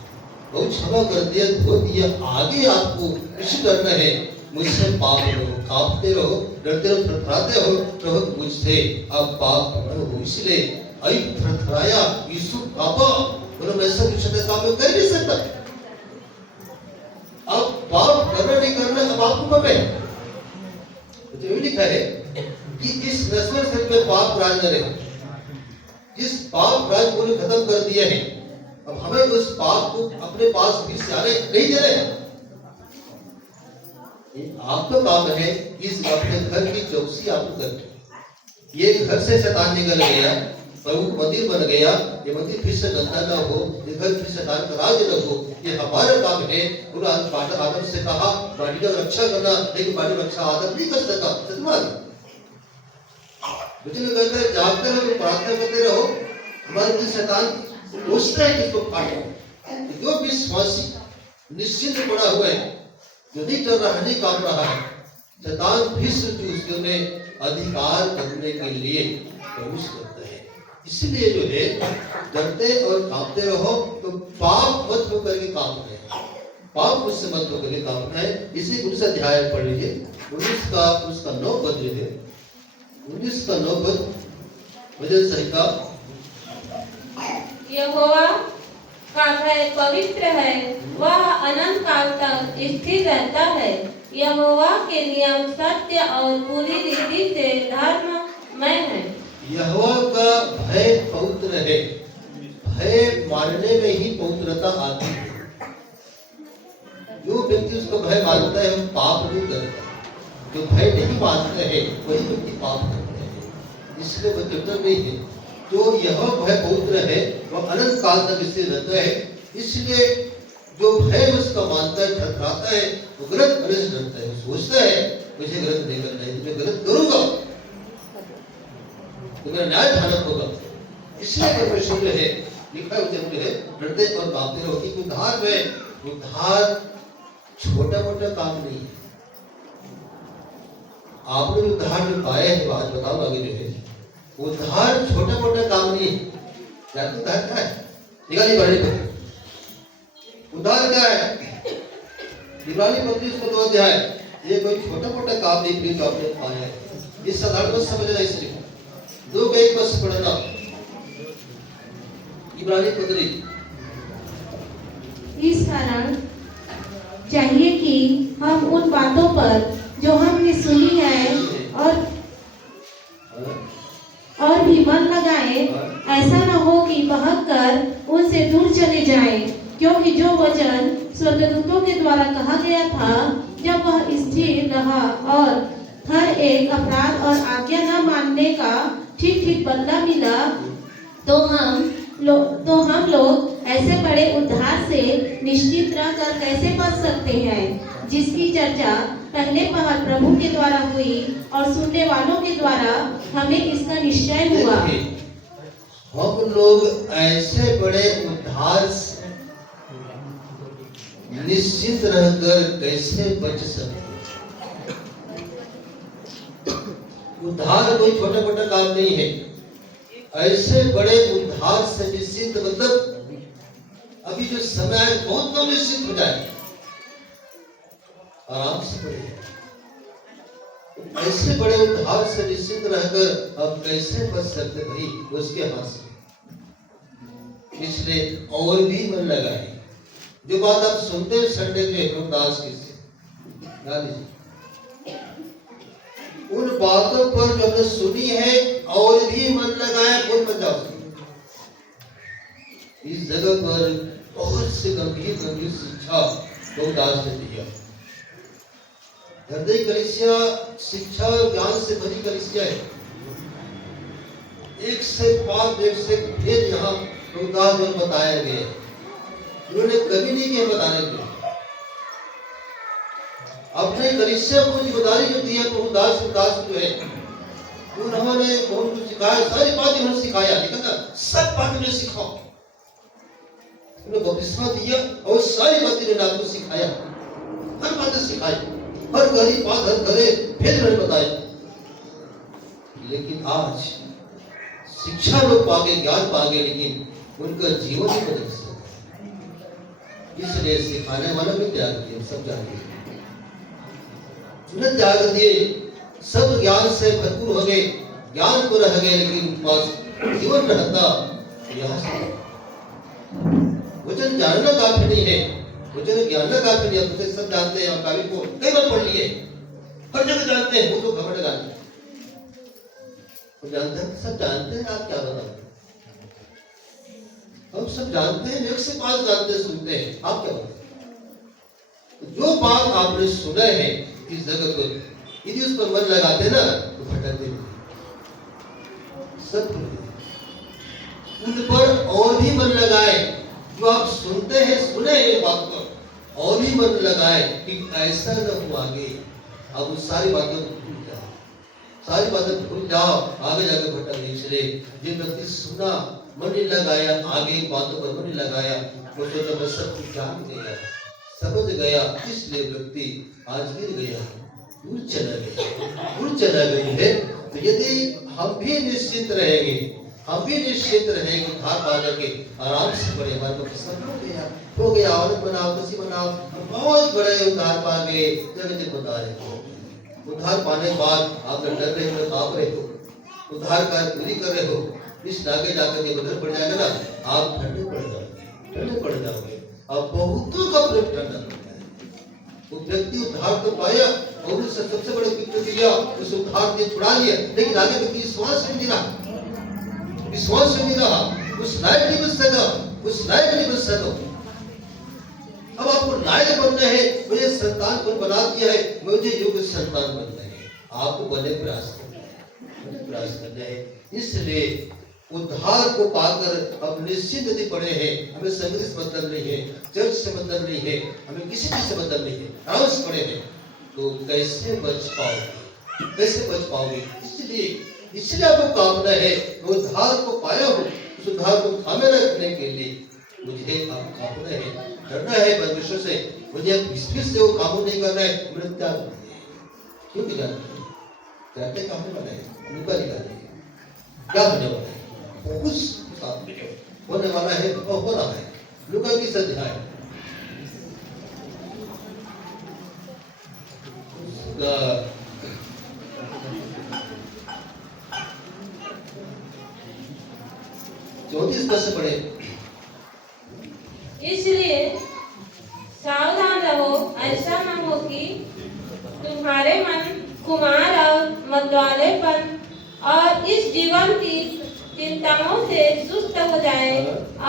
बहुत क्षमा कर दिया, धो दिया, आगे आपको कुछ करना है, मुझसे पाप न हो। कांपते रहो, डरते रहो, थरथराते रहो, मुझसे अब पाप न हो। इसलिए अयुब थरथराया, यूसुफ कांपा, बोला मैं ऐसा कुछ काम में कर नहीं सकता। अब पाप करना नहीं करना अब आपको पता है। तो ये लिखा है कि इस नस्ल से पे पाप राज न रहे। जिस पाप राज को खत्म कर दिया है, अब हमें उस पाप को अपने पास फिर से आने नहीं दे रहे हैं। ये आपका काम है इस अपने घर की चौकसी आपको करनी। ये घर से शैतान निकल गया, प्रभु मंदिर बन गया, ये मंदिर फिर से गंदा ना हो, ये घर फिर शैतान का राज न हो, ये हमारा काम है। आदम से कहा बाड़ी का रक्षा करना, लेकिन बाड़ी रक्षा आदम नहीं कर सका। मुझे कहता है जागते रहो, प्रार्थना करते रहो, हमारे दिल शैतान सोचता है किसको काटो। जो विश्वासी निश्चिंत पड़ा हुआ है, जो नहीं डर रहा, नहीं कांप रहा है, शैतान फिर से उसके में अधिकार करने के लिए प्रवेश करता है। इसलिए जो है डरते और कांपते रहो, तो पाप मत होकर के काम है, पाप मुझसे मत होकर के काम है। इसी 19 अध्याय पढ़ लीजिए, 19 का उसका 9 पद है, 19 का 9 पद भजन संहिता। यहोवा का भय पवित्र है, वह अनंत काल तक स्थिर रहता है। यहोवा के नियम सत्य और पूरी रीति से धर्ममय है। यहोवा का भय पवित्र है। भय मानने में ही पवित्रता आती है। जो व्यक्ति उसको भय मानता है वो पाप नहीं करता, जो भय नहीं मानता है वही व्यक्ति पाप करता है। इसलिए वो पवित्र नहीं है। जो यह भय पवित्र है वह अनंत काल तक स्थिर रहता है। इसलिए जो भय उसका मानता है, ठहराता है, वो गलत करने से डरता है, सोचता है मुझे गलत नहीं करना है, मैं गलत करूंगा तो मेरा न्याय भयानक होगा। इसलिए परमेश्वर जो है लिखा है डरते और कांपते रहो। कि उद्धार में, उद्धार छोटा मोटा काम नहीं है। आपने उद्धार जो पाया है, आज बताओ आगे जो है, उद्धार छोटा मोटा काम नहीं है। उद्धार क्या है? निकाली बड़े उद्धार क्या है? इब्रानी पत्री उसको 2 अध्याय, ये कोई छोटा मोटा काम नहीं प्लीज आपने पाया है। ये साधारण बात समझना, इसलिए 2 का 1 बस पढ़ना। इब्रानी पत्री। इस कारण चाहिए कि हम उन बातों पर जो हमने सुनी है और भी मन लगाएं, ऐसा न हो कि बहक कर उनसे दूर चले जाएं। क्योंकि जो वचन स्वर्गदूतों के द्वारा कहा गया था, जब वह स्थिर रहा और हर एक अपराध और आज्ञा न मानने का ठीक ठीक बदला मिला, तो हम लोग ऐसे बड़े उद्धार से निश्चित रहकर कैसे बच सकते हैं, जिसकी चर्चा पहले पहल प्रभु के द्वारा हुई और सुनने वालों के द्वारा हमें इसका निश्चय हुआ। हम लोग ऐसे बड़े उद्धार से निश्चित रहकर कैसे बच सकते? उद्धार कोई छोटा मोटा काम नहीं है। ऐसे बड़े उद्धार से निश्चित मतलब अभी जो समय है बहुत कम निश्चित हो जाए, आराम से पड़े। ऐसे बड़े उद्धार से निश्चित रहकर अब कैसे बच सकते भाई? उसके हाथ से। इसलिए और भी मन लगाए। जो बात आप सुनते हैं संडे के दास की उन बातों पर जो हमने सुनी है और भी मन लगाए, बोल बचाओ। इस जगह पर बहुत से गंभीर गंभीर शिक्षा लोग दास ने दिया। हृदय कलिसिया शिक्षा और ज्ञान से भरी कलिसिया है। एक से पांच एक से भेद यहाँ दास में बताया गया। उन्होंने कभी नहीं किया बताने के लिए। अपने कलिसिया को जिम्मेदारी जो दी है प्रभुदास जो है, उन्होंने बहुत कुछ सिखाया, सारी बातें उन्होंने सिखाया। लिखा था सब बातें उन्हें सिखाओ। उन्होंने बपतिस्मा दिया और सारी बातें उन्होंने आपको सिखाया, हर बातें सिखाई, हर गहरी बात, हर गहरे भेद उन्होंने बताया। लेकिन आज शिक्षा लोग पागे, ज्ञान पागे, लेकिन उनका जीवन ही बदल सकता। इसलिए सिखाने वाला भी त्याग दिए, सब जानते हैं। उन्हें त्याग दिए, सब ज्ञान से भरपूर हो गए, ज्ञान को रह गए, लेकिन पास जीवन रहता यहाँ से। वचन जानना काफी नहीं है, वचन जानना काफी नहीं है। सब जानते हैं, आप काफी को कई बार पढ़ लिए, हर जगह जानते हैं, वो तो घमंड जानते हैं, जानते हैं, सब जानते हैं। आप क्या बताओ? हम सब जानते हैं, 105 जानते हैं, सुनते हैं। आप क्या बोलते हैं? जो बात आपने सुना है इस जगत को, यदि उस पर मन लगाते ना तो भटकते नहीं। सब उन पर और भी मन लगाए, जो आप सुनते हैं, सुने ये बात को और भी मन लगाए कि ऐसा न हो आगे। अब उस सारी बातों को भूल जाओ, सारी बातें भूल जाओ, आगे जाके भटक नहीं चले। जिन व्यक्ति सुना, मन नहीं लगाया, आगे बातों पर मन नहीं लगाया, वो तो मैं सब कुछ जान गया, समझ गया, इसलिए व्यक्ति आज गिर गया, दूर चला गया, दूर चला गई है। तो यदि हम भी निश्चित रहेंगे, हम भी निश्चित रहेंगे, उद्धार पाने के आराम से बड़े हमारे को सब हो गया, औरत बनाओ, किसी बनाओ, बहुत बड़े उद्धार पा गए, जगत बता रहे। उद्धार पाने के बाद आप डर रहे हो, कांप रहे हो, उद्धार का पूरी कर रहे हो, इस आगे जाकर जब उधर पड़ जाएगा ना, आप ठंडे पड़ जाओगे, ठंडे पड़ जाओगे। अब बहुतों का प्रेम ठंडा पड़ जाएगा। वो व्यक्ति उद्धार तो पाया और उससे सबसे बड़े पिक्चर दिया, उस उद्धार ने छुड़ा लिया, लेकिन आगे व्यक्ति विश्वास नहीं रहा, विश्वास नहीं रहा, उस लायक नहीं बन सका, उस लायक नहीं बन सका। अब आपको लायक बनना है, मुझे संतान को बना दिया है, मुझे योग्य संतान बनना है, आपको बने प्रयास करना है, प्रयास करना है। इसलिए उद्धार को पाकर अब निश्चित यदि पड़े हैं, हमें संगत से मतलब नहीं है, चर्च से मतलब नहीं है, हमें किसी चीज से मतलब नहीं है, आराम से पड़े हैं, तो कैसे बच पाओगे, कैसे बच पाओगे? इसलिए आपको कामना है, उद्धार को पाया हो, उस उद्धार को थामे रखने के लिए मुझे अब कामना है, डरना है परमेश्वर से, मुझे फिर से वो काम नहीं करना है, मुझे त्याग क्यों त्याग काम नहीं बना है, उनका निकालना है, क्या होने वाला है, होने वाला है, तो हो रहा है। लूका की अध्याय चौतीस पद से पढ़े। इसलिए सावधान रहो, ऐसा न हो कि तुम्हारे मन खुमार और मतवालेपन और इस जीवन की चिंताओं से सुस्त हो जाए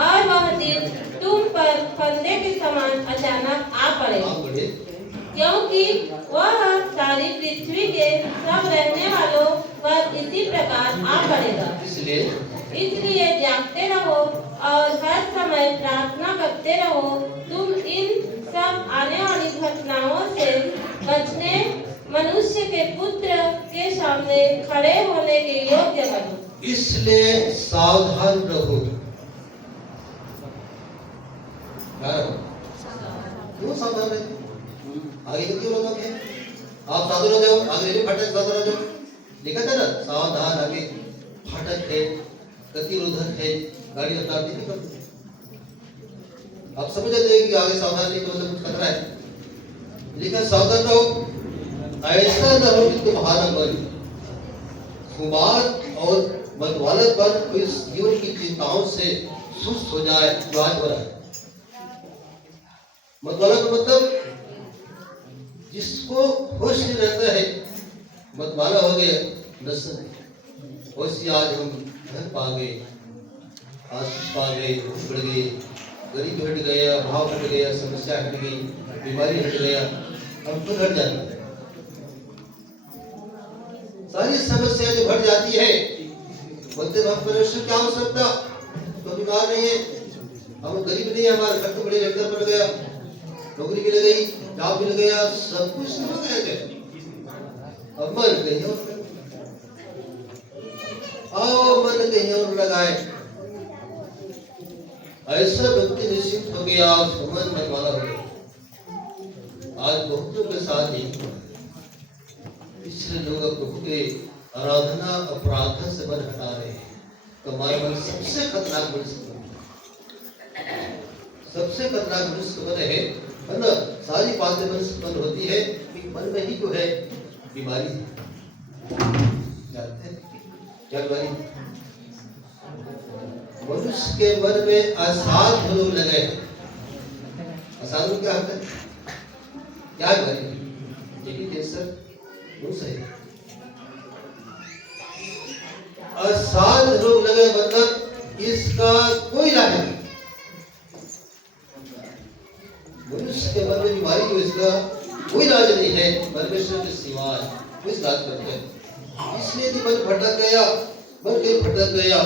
और वह दिन तुम पर फंदे के समान अचानक आ पड़े, क्योंकि वह सारी पृथ्वी के सब रहने वालों पर इसी प्रकार आ पड़ेगा। इसलिए जागते रहो और हर समय प्रार्थना करते रहो, तुम इन सब आने वाली घटनाओं से बचने मनुष्य के पुत्र के सामने खड़े होने के योग्य बनो। इसलिए सावधान रहो। क्यों सावधान रहे? आगे क्यों लोग हैं? आप सावधान हो जाओ, आगे भी फटक सावधान हो जाओ। लिखा था ना, सावधान, आगे फटक है, गतिरोधक है, गाड़ी रफ्तार नहीं करती। आप समझ जाते हैं कि आगे सावधान नहीं तो मतलब कुछ खतरा है। लिखा सावधान रहो, ऐसा न हो कि तुम्हारा मन खुमार और मतवालापन इस जीवन की चिंताओं से सुस्त हो जाए, जो आज हो रहा है। मतवालापन मतलब जिसको होश नहीं रहता है, मतवाला हो गया, नशा होश। आज हम धन पा गए, आशीष पा गए, बढ़ गए, गरीब हट गया, भाव हट गया, समस्या हट गई, बीमारी हट गया, हम खुद हट जाते हैं। सारी समस्याएं जो हट जाती है, बोलते हैं परमेश्वर क्या हो सकता, तो बीमार नहीं है, हम गरीब नहीं है, हमारा घर तो बड़े लेकर पड़ गया, नौकरी मिल गई, जॉब मिल गया, सब कुछ हो गया, अब मन कहीं और आओ, मन कहीं और लगाए। ऐसा व्यक्ति निश्चित हो गया, समझ में वाला हो गया। आज बहुतों के साथ ही इसलिए लोग प्रभु के आराधना अपराध से मन हटा रहे हैं। तो हमारे मन सबसे खतरनाक मनुष्य, सबसे खतरनाक मनुष्य मन है ना। सारी बातें मन से मन होती है कि मन में ही जो है बीमारी है। जानते हैं क्या बीमारी? मनुष्य के मन में असाध रोग लगे। असाध रोग क्या होता है? क्या बीमारी? यही कैंसर सही। असाध रोग लगे मतलब इसका कोई इलाज नहीं, कि इसका कोई इलाज नहीं है परमेश्वर के सिवाय, कोई इलाज करते हैं। इसलिए यदि मन भटक गया, मन के भटक गया,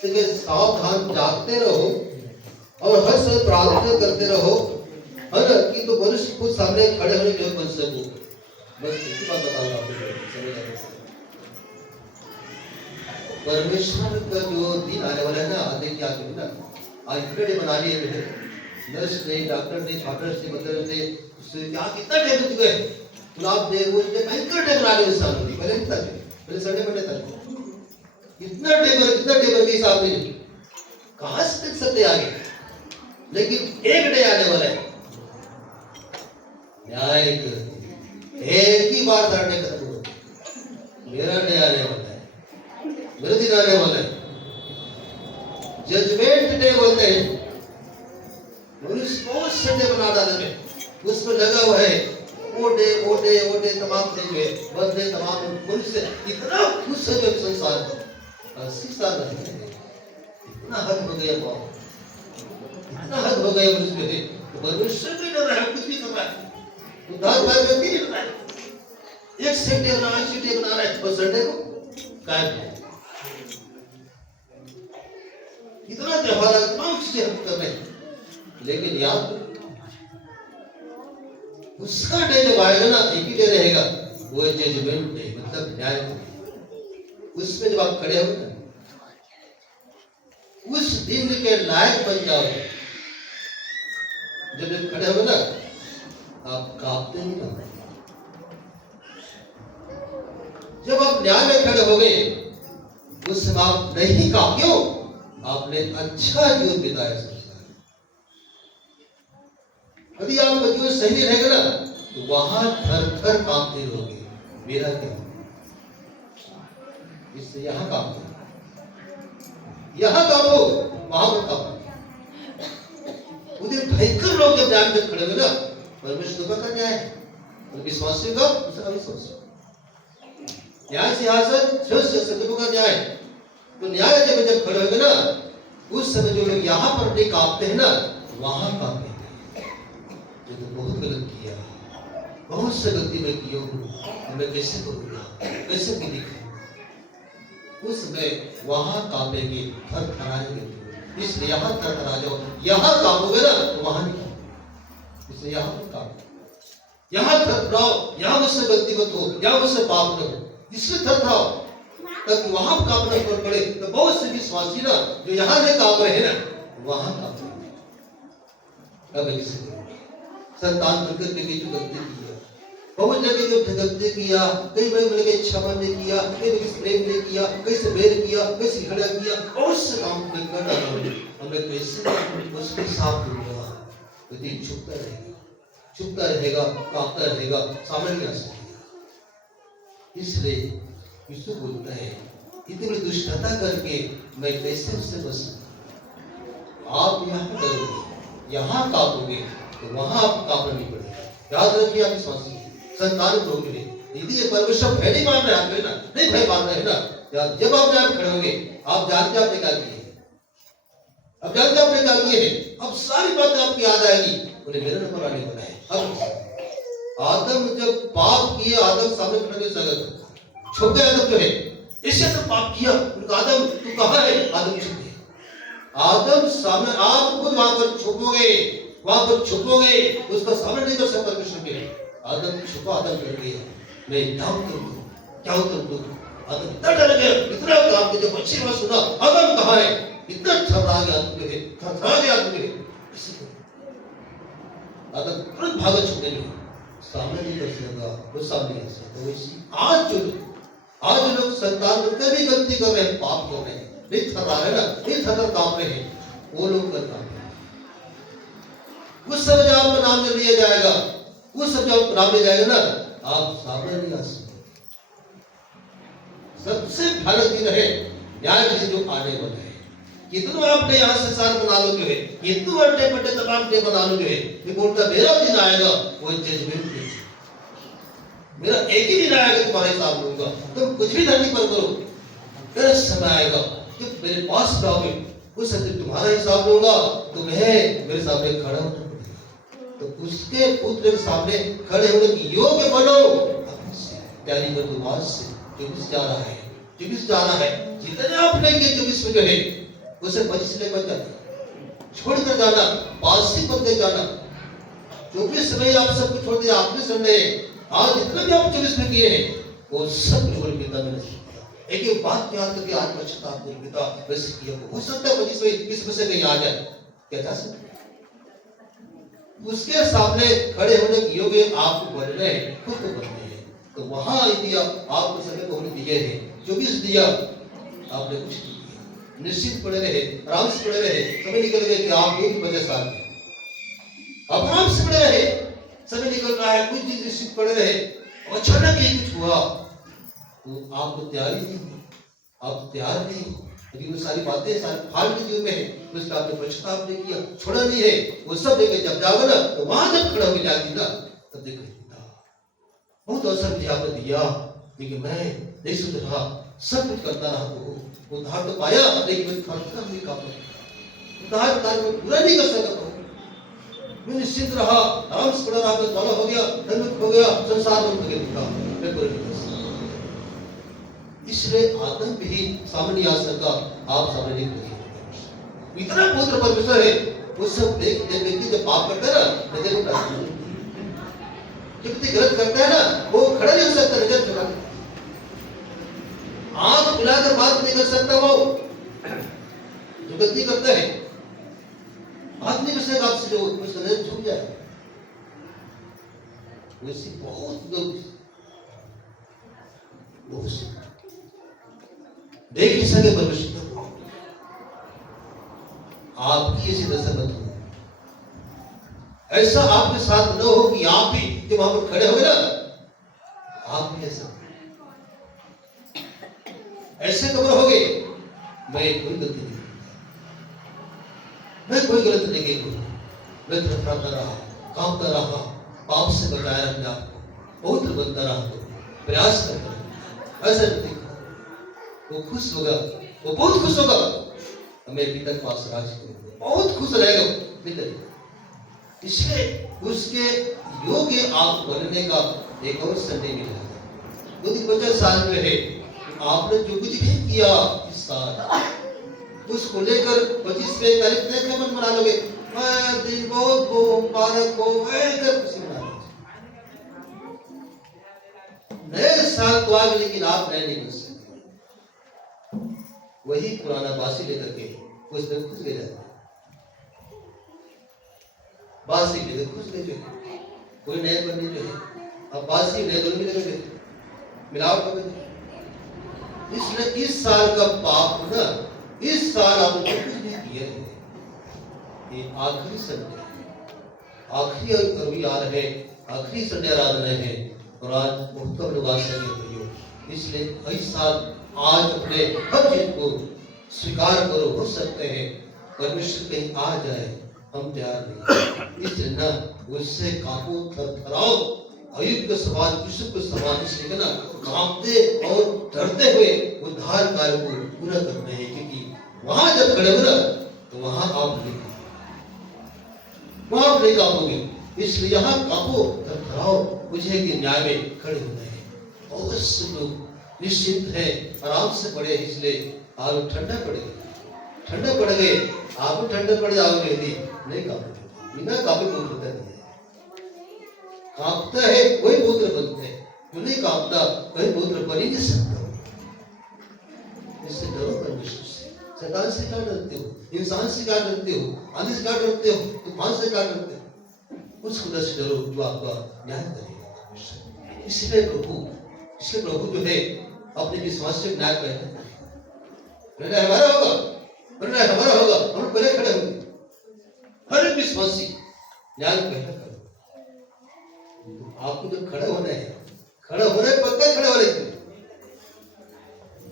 तो सावधान जागते रहो और हर समय प्रार्थना करते रहो, है ना, कि तो मनुष्य को सामने खड़े होने के बन सकूं। बस इसी बात बताऊंगा आपको। परमेश्वर का जो दिन आने वाला है ना, आधे की आगे ना, आज इतने डे बना लिए मेरे नर्स ने, डॉक्टर ने, फादर्स ने, मदर्स ने, उससे क्या कितना डे बच गए, गुलाब डे, वो डे, भयंकर डे बना लिए इस साल में। पहले नहीं था, पहले संडे मंडे था, इतना डे के हिसाब नहीं, कहां से तक सत्य आ गए। लेकिन एक डे आने वाला है, न्याय एक ही बार धरने खत्म हो, मेरा डे आने वाला है, मेरा दिन आने वाला है, जजमेंट डे बोलते हैं। मनुष्य बहुत से डे बना डाले में, उसमें लगा हुआ है, वो डे तमाम डे हुए, बंदे तमाम मनुष्य इतना खुश है जो संसार को 80 साल इतना हद हो गया, बहुत इतना हद हो गया मनुष्य में, तो परमेश्वर भी डर रहा है, कुछ भी कर रहा है, उद्धार का व्यक्ति नहीं बना है, एक संडे बना रहा है, और संडे को गायब है। इतना त्योहार तमाम चीजें हम कर रहे हैं, लेकिन याद उसका डे जब आएगा ना, एक ही डे रहेगा, वो है जजमेंट डे, मतलब न्याय। उसमें जब आप खड़े हो ना, उस दिन के लायक बन जाओगे। जब खड़े हो ना, आप कांपते नहीं ना। जब आप न्याय में खड़े हो गए, उस समय आप नहीं कांपते, क्यों? आपने अच्छा जीवन बिताया संसार। यदि आपका जीवन सही रहेगा ना, तो वहां थर कांपते रहोगे, मेरा क्या, इससे यहां कांपो, वहां पर कांपो। उधर भयंकर लोग जब न्याय में खड़े हुए ना, परमेश्वर का न्याय है, और विश्वासियों का अविश्वासी न्याय सिंहासन का न्याय। तो न्याय जब खड़े होंगे ना, उस समय जो लोग यहाँ पर नहीं कांपते हैं ना, वहां कांपेंगे। ये तो बहुत गलत किया, बहुत से गलती में की हूँ, मैं कैसे करूँगा, कैसे दिखाऊँ, उस समय वहां कांपेंगे, थरथराएंगे। इसलिए यहाँ थरथरा जाओ, यहाँ कांपोगे ना तो वहां नहीं कांपो, इसलिए यहाँ पर कांपो, यहाँ थरथराओ, यहाँ मुझसे गलती मत हो, यहाँ मुझसे पाप न हो, इसलिए थरथराओ, ताकि वहां कांपना पड़े। तो बहुत से विश्वासी ना जो यहाँ नहीं कांप रहे हैं ना, वहां कांप रहे हैं। संतान बनकर के जो गलती किया, बहुत जगह जो गलती किया, कई बार मिलके क्षमन नहीं किया, कई बार प्रेम नहीं किया, कई से बैर किया, कई से झगड़ा किया, बहुत से काम कर डाला हमें, कैसे उसके साथ दूंगा, यदि चुपता रहेगा, कांपता रहेगा, सामने नहीं आ सकेगा। इसलिए यीशु बोलता है, इतनी बड़ी दुष्टता करके मैं कैसे उससे बच सकता। आप यहाँ करोगे, यहाँ कांपोगे, तो वहां आप कांपना नहीं पड़ेगा। याद रखिए, आप विश्वासी संतान होंगे, यदि परमेश्वर भय नहीं मान रहे हैं ना, नहीं भय मान रहे हैं ना, जब आप यहाँ खड़े होंगे, आप जानते आपने क्या किए, अब जानते आपने क्या किए हैं, अब सारी बातें आपकी याद आएगी, उन्हें मेरे नंबर आने वाला है। अब आदम जब पाप किए, आदम सामने खड़े सगत छुप गए, आदम जो है इससे तो पाप किया, उनका आदम तू कहां है, आदम छुप गए, आदम सामने, आप खुद वहां पर छुपोगे, उसका सामने नहीं कर सकता परमेश्वर के। आदम छुपा, आदम डर गया, मैं क्या तुम आदम इतना डर गया, इतना काम के जब अच्छी बात सुना, आदम कहां है, इतना थर्रा गया आदमी, आदम तुरंत भागा छुपने लगे, सामने नहीं कर सकेगा, वो सामने आ सकता। आज लोग संतान बनकर भी गलती कर रहे हैं, पाप कर रहे हैं, नहीं थर्रा रहे ना, नहीं थर कांप रहे हैं, वो लोग कर रहे हैं। उस समय जब आपका नाम जब लिया जाएगा, उस समय जब नाम लिया जाएगा ना, आप सामने नहीं आ सकते। सबसे भयानक दिन है न्याय दिन जो आने वाला है। कितना आपने यहाँ संसार बना लोगे, कितने बड़े तमाम डे बना लोगे, ये बोलता मेरा दिन आएगा, वो जजमेंट डे, मेरा एक ही दिन आएगा, तुम्हारे हिसाब लूंगा, तुम कुछ भी धरती पर करो, मेरा समय आएगा, तुम मेरे पास आओगे, उस समय तुम्हारा हिसाब लूंगा, तुम्हें मेरे सामने खड़ा होना पड़ेगा। तो उसके पुत्र के सामने खड़े होने की योग्य बनो। तैयारी कर दो, आज से 24 जा रहा है, 24 जाना है। जितने आप लेंगे 24 में जो है उसे 25 लेकर जाना, छोड़कर जाना, 82 बनते जाना। 24 में आप सब कुछ छोड़ दिया, आखिरी संडे आज जितना भी आप 24 में किए हैं वो सब कुछ पिता मैंने किया। एक बात याद करके आज पश्चाताप नहीं पिता वैसे किया। हो सकता है 25 में किस में से कहीं आ जाए, क्या जा सकता है? उसके सामने खड़े होने की योग्य आपको बनना है, खुद को बनना है। तो वहां दिया आपको समय को होने दिए हैं, 24 दिया आपने कुछ नहीं किया। निश्चित पड़े रहे, आराम से पड़े रहे, समय निकल गए कि आप 2 बजे साल में आप आराम से पड़े रहे, समय निकल रहा है, कुछ दिन निश्चित पड़े रहे, अचानक ही कुछ हुआ तो आपको तैयारी नहीं हुई, आप तैयार नहीं हो। लेकिन सारी बातें सारी फालतू जीवन में है, उसका आपने पश्चाताप नहीं किया, छोड़ा नहीं है। वो सब लेके जब जाओगे ना तो वहां जब खड़ा हो जाती ना तब देखो बहुत अवसर मुझे आपने दिया, लेकिन मैं नहीं सोच रहा, सब कुछ करता रहा तो उद्धार तो पाया, लेकिन मैं खर्चा नहीं कर पाया, उद्धार कार्य में पूरा नहीं कर सका। मैं निश्चिंत रहा, आराम से पड़ा रहा, मैं द्वारा हो गया, धन हो गया, संसार में हो गया, मैं पूरे नहीं कर सका। इसलिए आदम भी सामने आ सका, आप सामने नहीं कर। इतना पुत्र परमेश्वर है, वो सब व्यक्ति जब पाप करता है ना नजर नहीं आता, व्यक्ति गलत करता है ना वो खड़ा नहीं हो सकता, नजर चुका आंख मिलाकर बात नहीं कर सकता। वो जो गलती करता है बात नहीं कर सकता आपसे, जो उसका नजर झुक जाए। वैसे बहुत लोग देख नहीं सके परमेश्वर को, आपकी ऐसी दशा मत हो, ऐसा आपके साथ न हो कि आप भी जब वहां पर खड़े हो गए ना आप भी ऐसे कब रहोगे, मैं कोई गलती नहीं, मैं कोई गलती नहीं की, मैं थरथराता रहा, कांपता रहा, पाप से बचाया अपने आप को, पवित्र बनता रहा, तो प्रयास करता रहा, ऐसा नहीं। वो खुश होगा, वो बहुत खुश होगा, हमें पिता के पास राज करेगा, बहुत खुश रहेगा पिता। इसलिए उसके योग्य आप बनने का एक और संडे मिला। 25 साल में है, आपने जो कुछ भी किया इस साल उसको लेकर 25 में तारीख नहीं मन मना लोगे, मैं दिन बहुत मुबारक हो कर खुशी मना लोगे। नए साल तो आ गए लेकिन आप नए नहीं कर सकते, वही पुराना बासी लेकर के उसमें खुश ले जाते, बासी लेकर खुश ले जाते, कोई नए बनने जो है अब बासी नए बनने लगे, मिलावट हो गई। इसलिए इस साल का पाप ना, इस साल आप कुछ नहीं किए हैं, ये आखिरी संडे, आखिरी रवि आ रहे, आखिरी संडे आराधना है और आज बहुत कम लोग आ सके। इसलिए इस साल आज अपने हर चीज को स्वीकार करो, हो सकते हैं परमेश्वर कहीं आ जाए, हम तैयार नहीं। इसलिए ना उससे कांपो, थरथराओ, अय्यूब के सवाल, यूसुफ के सवाल, इसलिए ना कांपते और डरते हुए उद्धार कार्य को पूरा करते हैं, क्योंकि वहां जब खड़े हो ना तो वहां आप नहीं कांपोगे। इसलिए यहाँ कांपो, थरथराओ, मुझे कि न्याय में खड़े होते हैं। बहुत से लोग निश्चिंत है, आराम से पड़े, इसलिए आप ठंडा पड़े, ठंडा पड़ गए, आप भी ठंडा पड़ जाओगे, नहीं कांपोगे, बिना कांपे कोई होता नहीं है। कांपता है वही पुत्र बनते हैं, जो नहीं कांपता वही पुत्र बन ही नहीं सकता। इससे डरो परमेश्वर से, शैतान से क्या डरते हो, इंसान से क्या डरते हो, आंधी से क्या डरते हो, तूफान से क्या डरते हो, उस खुदा से डरो जो आपका न्याय करेगा। इसलिए प्रभु जो है अपने विश्वास से न्याय करेगा, निर्णय हमारा होगा, निर्णय हमारा होगा, हम पहले खड़े होंगे, हर एक विश्वासी न्याय पहले करो। आपको जब खड़े होना है, खड़े होने पक्का खड़े होने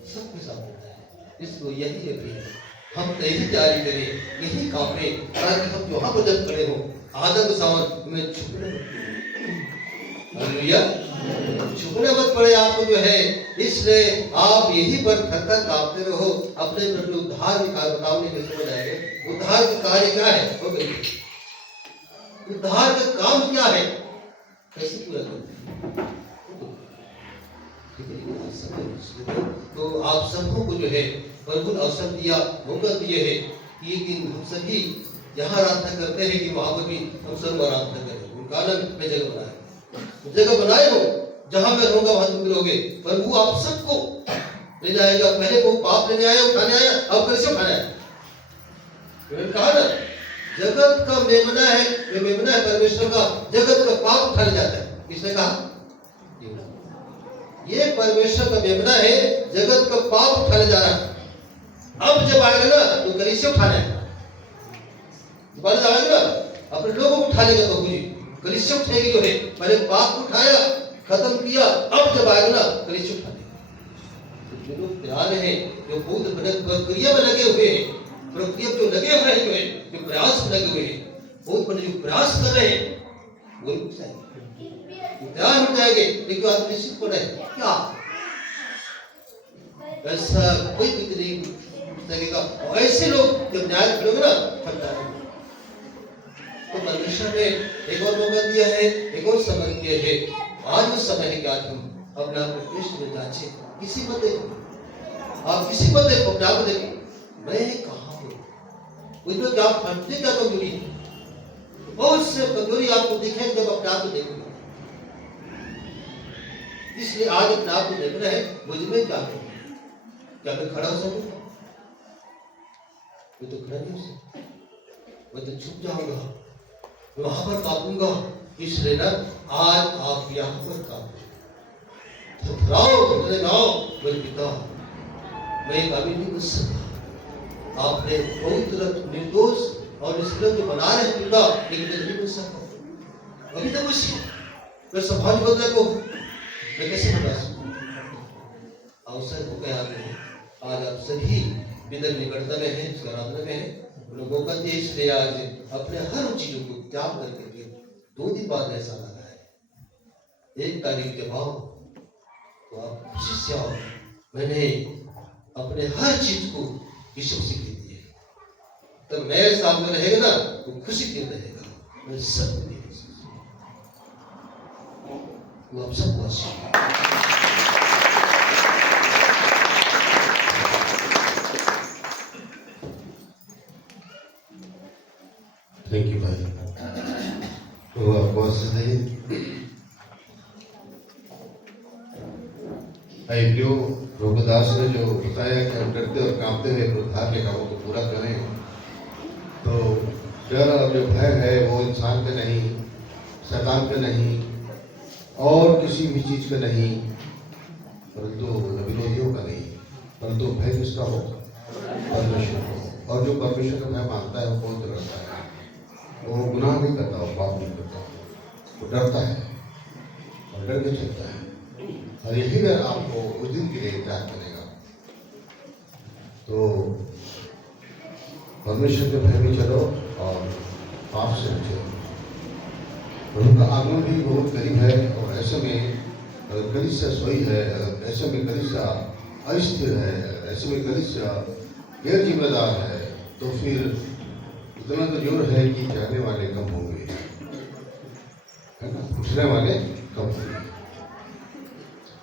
सब कुछ आप होता है। इसको यही है, हम यही जारी करें, यही कांपे, ताकि हम जहां पर जब खड़े हो आदम सावन में छुपने, हालेलुया, छुपने मत पड़े आपको जो है। इसलिए आप यही पर थरथर कांपते रहो, अपने प्रभु उद्धार के कार्य बताओ, नहीं कैसे हो जाएगा। उद्धार का कार्य क्या है, वो उद्धार का काम क्या है, कैसे पूरा करते हैं। तो आप सबको को जो है प्रभु ने अवसर दिया, मौका दिए है कि एक दिन हम सभी यहाँ आराधना करते हैं कि वहां पर भी हम सब आराधना करें। उनका आनंद में जगह बनाए हो, जहां मैं रहूंगा वहां तुम रहोगे। प्रभु आप सबको ले जाएगा। पहले वो पाप लेने आया, उठाने आया, अब कैसे उठाने आया। मैंने कहा ना, जगत का मेमना है परमेश्वर का, जगत का पाप उठाने जाता है। किसने कहा? ये परमेश्वर का मेमना है, जगत का पाप उठाने जा रहा है। अब जब आएगा ना तो कलीसिया उठाने आएगा, आएगा ना अपने लोगों को उठा लेगा। प्रभु जी कलीसिया उठेगी जो है, पहले पाप उठाया, खत्म किया, अब जब आएगा ना कलीसिया उठा लेगा। जो लोग तैयार हैं, जो बहुत प्रक्रिया में लगे हुए हैं, प्रक्रिया जो लगे हुए हैं, जो प्रयास में लगे हुए हैं, बहुत बड़े जो प्रयास कर रहे हैं, वो तैयार हो जाएंगे। लेकिन आप निश्चित हो रहे क्या ऐसा कोई कुछ नहीं लगेगा। और ऐसे लोग जब न्याय करोगे ना फटता है। तो परमेश्वर ने एक और मौका दिया है, एक और समय दिया है। आज वो समय है कि आज हम अपने आप को कृष्ण में जांचे। किसी मत देखो, आप किसी मत देखो, अपने आप को देखो, मैं कहाँ हूँ, उसमें क्या फटते, क्या कमजोरी है। बहुत से कमजोरी आपको दिखेंगे जब अपने आप को देखोगे। इसलिए आज अपने आप को देखना है, मुझमें क्या है। क्या मैं खड़ा हो सकूंगा? मैं तो खड़ा नहीं हो सकता, मैं तो छुप जाऊंगा, वहां पर कांपूंगा। इसलिए ना आज आप यहाँ पर कांपो, थरथराओ, गाओ, मेरे पिता मैं कभी नहीं बच सकता। आपने बहुत निर्दोष और निष्कलंक जो बना रहे पिता, लेकिन मैं नहीं बच सकता। अभी तक मैं समाज बदले को मैं कैसे बता सकूं? अवसर हो गया आज आप सभी विदर निकटता में है, आराधना में है, लोगों का देश ले आज अपने हर चीजों को त्याग करके 2 दिन बाद ऐसा लगा है। 1 तारीख जब आओ तो आप खुशी से आओ, मैंने अपने हर चीज को यीशु से दे दिए। तो मेरे सामने रहेगा ना तो खुशी के रहेगा, मैं सब दे वो आप सबको आशीर्वाद। थैंक यू भाई। तो आपको आशीर्वाद भाई जो रोगदास ने जो बताया कि हम डरते और कांपते हुए उद्धार के कामों को पूरा करें। तो डर और जो भय है वो इंसान का नहीं, शैतान का नहीं और किसी भी चीज का नहीं, परंतु विरोधियों का नहीं, परंतु भय किसका हो? परमेश्वर को। और जो परमेश्वर का भय मानता है वो बहुत डरता है, वो गुनाह नहीं करता, वो पाप नहीं करता, वो डरता है और डर के चलता है। और यही डर आपको उस दिन के लिए त्याग करेगा। तो परमेश्वर के भय में चलो और पाप से बचो। प्रभु का आगमन भी बहुत करीब है। और ऐसे में अगर कलीसिया सोई है, अगर ऐसे में कलीसिया अस्थिर है, ऐसे में कलीसिया गैर जिम्मेदार है, तो फिर इतना तो जोर है कि जाने वाले कम होंगे, है ना, उठने वाले कम होंगे।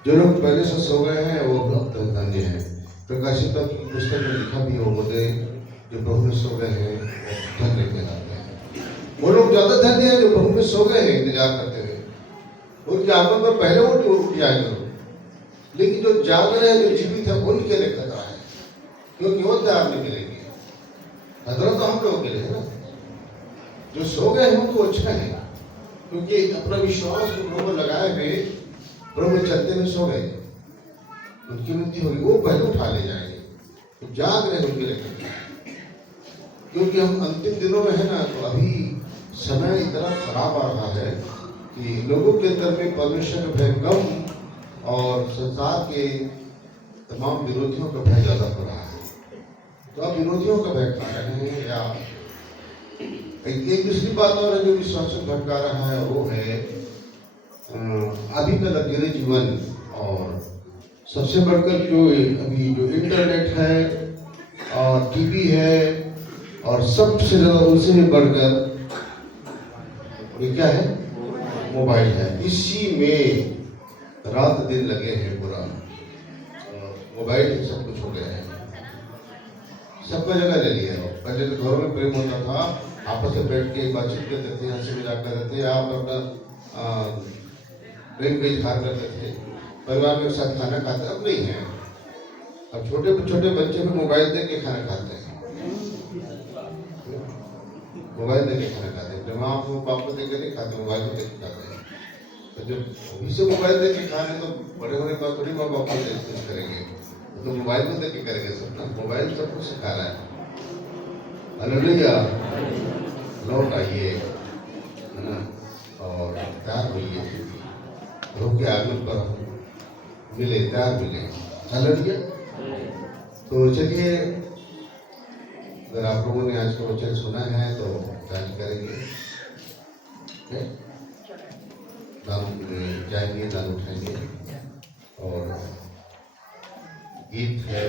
जो लोग पहले से सो गए हैं वो अब तक धन्य हैं। प्रकाशित पुस्तक में लिखा भी हो बोले जो प्रभु में सो गए हैं धन्य कहलाते हैं। वो लोग ज्यादा धन्य हैं जो प्रभु में सो गए हैं इंतजार करते हुए, उनके आगमन पर पहले उठ जाएंगे। लेकिन जो जाग रहे हैं, जो जीवित है, उनके लिए खतरा है, क्योंकि वो तैयार नहीं मिलेंगे। खतरा तो हम लोगों के लिए है ना। जो सो गए हैं तो अच्छा है, क्योंकि अपना विश्वास प्रभु में लगाए हुए प्रभु चलते हुए सो गए, उनकी मृत्यु होगी, वो पहले उठा ले जाएंगे। तो जाग रहे उनके लिए खतरा है, क्योंकि हम अंतिम दिनों में है ना। तो अभी समय इतना खराब आ रहा है कि लोगों के अंदर में परमेश्वर का भय कम और संसार के तमाम विरोधियों का भय ज्यादा हो रहा है। तो आप विरोधियों का भय खा रहे हैं। या एक दूसरी बात और है जो विश्वास को भटका रहा है, वो है अभी का लग्जरी जीवन, और सबसे बढ़कर जो अभी जो इंटरनेट है और टीवी है, और सबसे ज्यादा उनसे भी बढ़कर ये क्या है? मोबाइल है। इसी में रात दिन लगे हैं पूरा। मोबाइल सब कुछ हो गया है, सबका जगह ले लिया है। पहले तो घरों में प्रेम होता था, आपस में बैठ के बातचीत करते थे, हंसी मजाक करते थे, आप अपना प्रेम का इजहार करते थे, परिवार के साथ खाना खाते। अब नहीं है। अब छोटे छोटे बच्चे भी मोबाइल देख के खाना खाते हैं, मोबाइल देख के खाना खाते हैं। जब माँ बाप को देख के नहीं खाते, मोबाइल को देख के खाते हैं। तो जब अभी से मोबाइल देख के खाने, तो बड़े होने पर थोड़ी माँ बाप को देख के करेंगे, तो मोबाइल को देख के करेंगे सब ना। मोबाइल सब कुछ सिखा रहा है। हालेलुया। लौट आइए, है ना, और तैयार होइए, प्रभु के आगमन पर हम मिले, तैयार मिले। हालेलुया। तो चलिए, अगर आप लोगों ने आज का वचन सुना है तो ध्यान करेंगे, दान जाएंगे, दान उठाएंगे, और गीत है।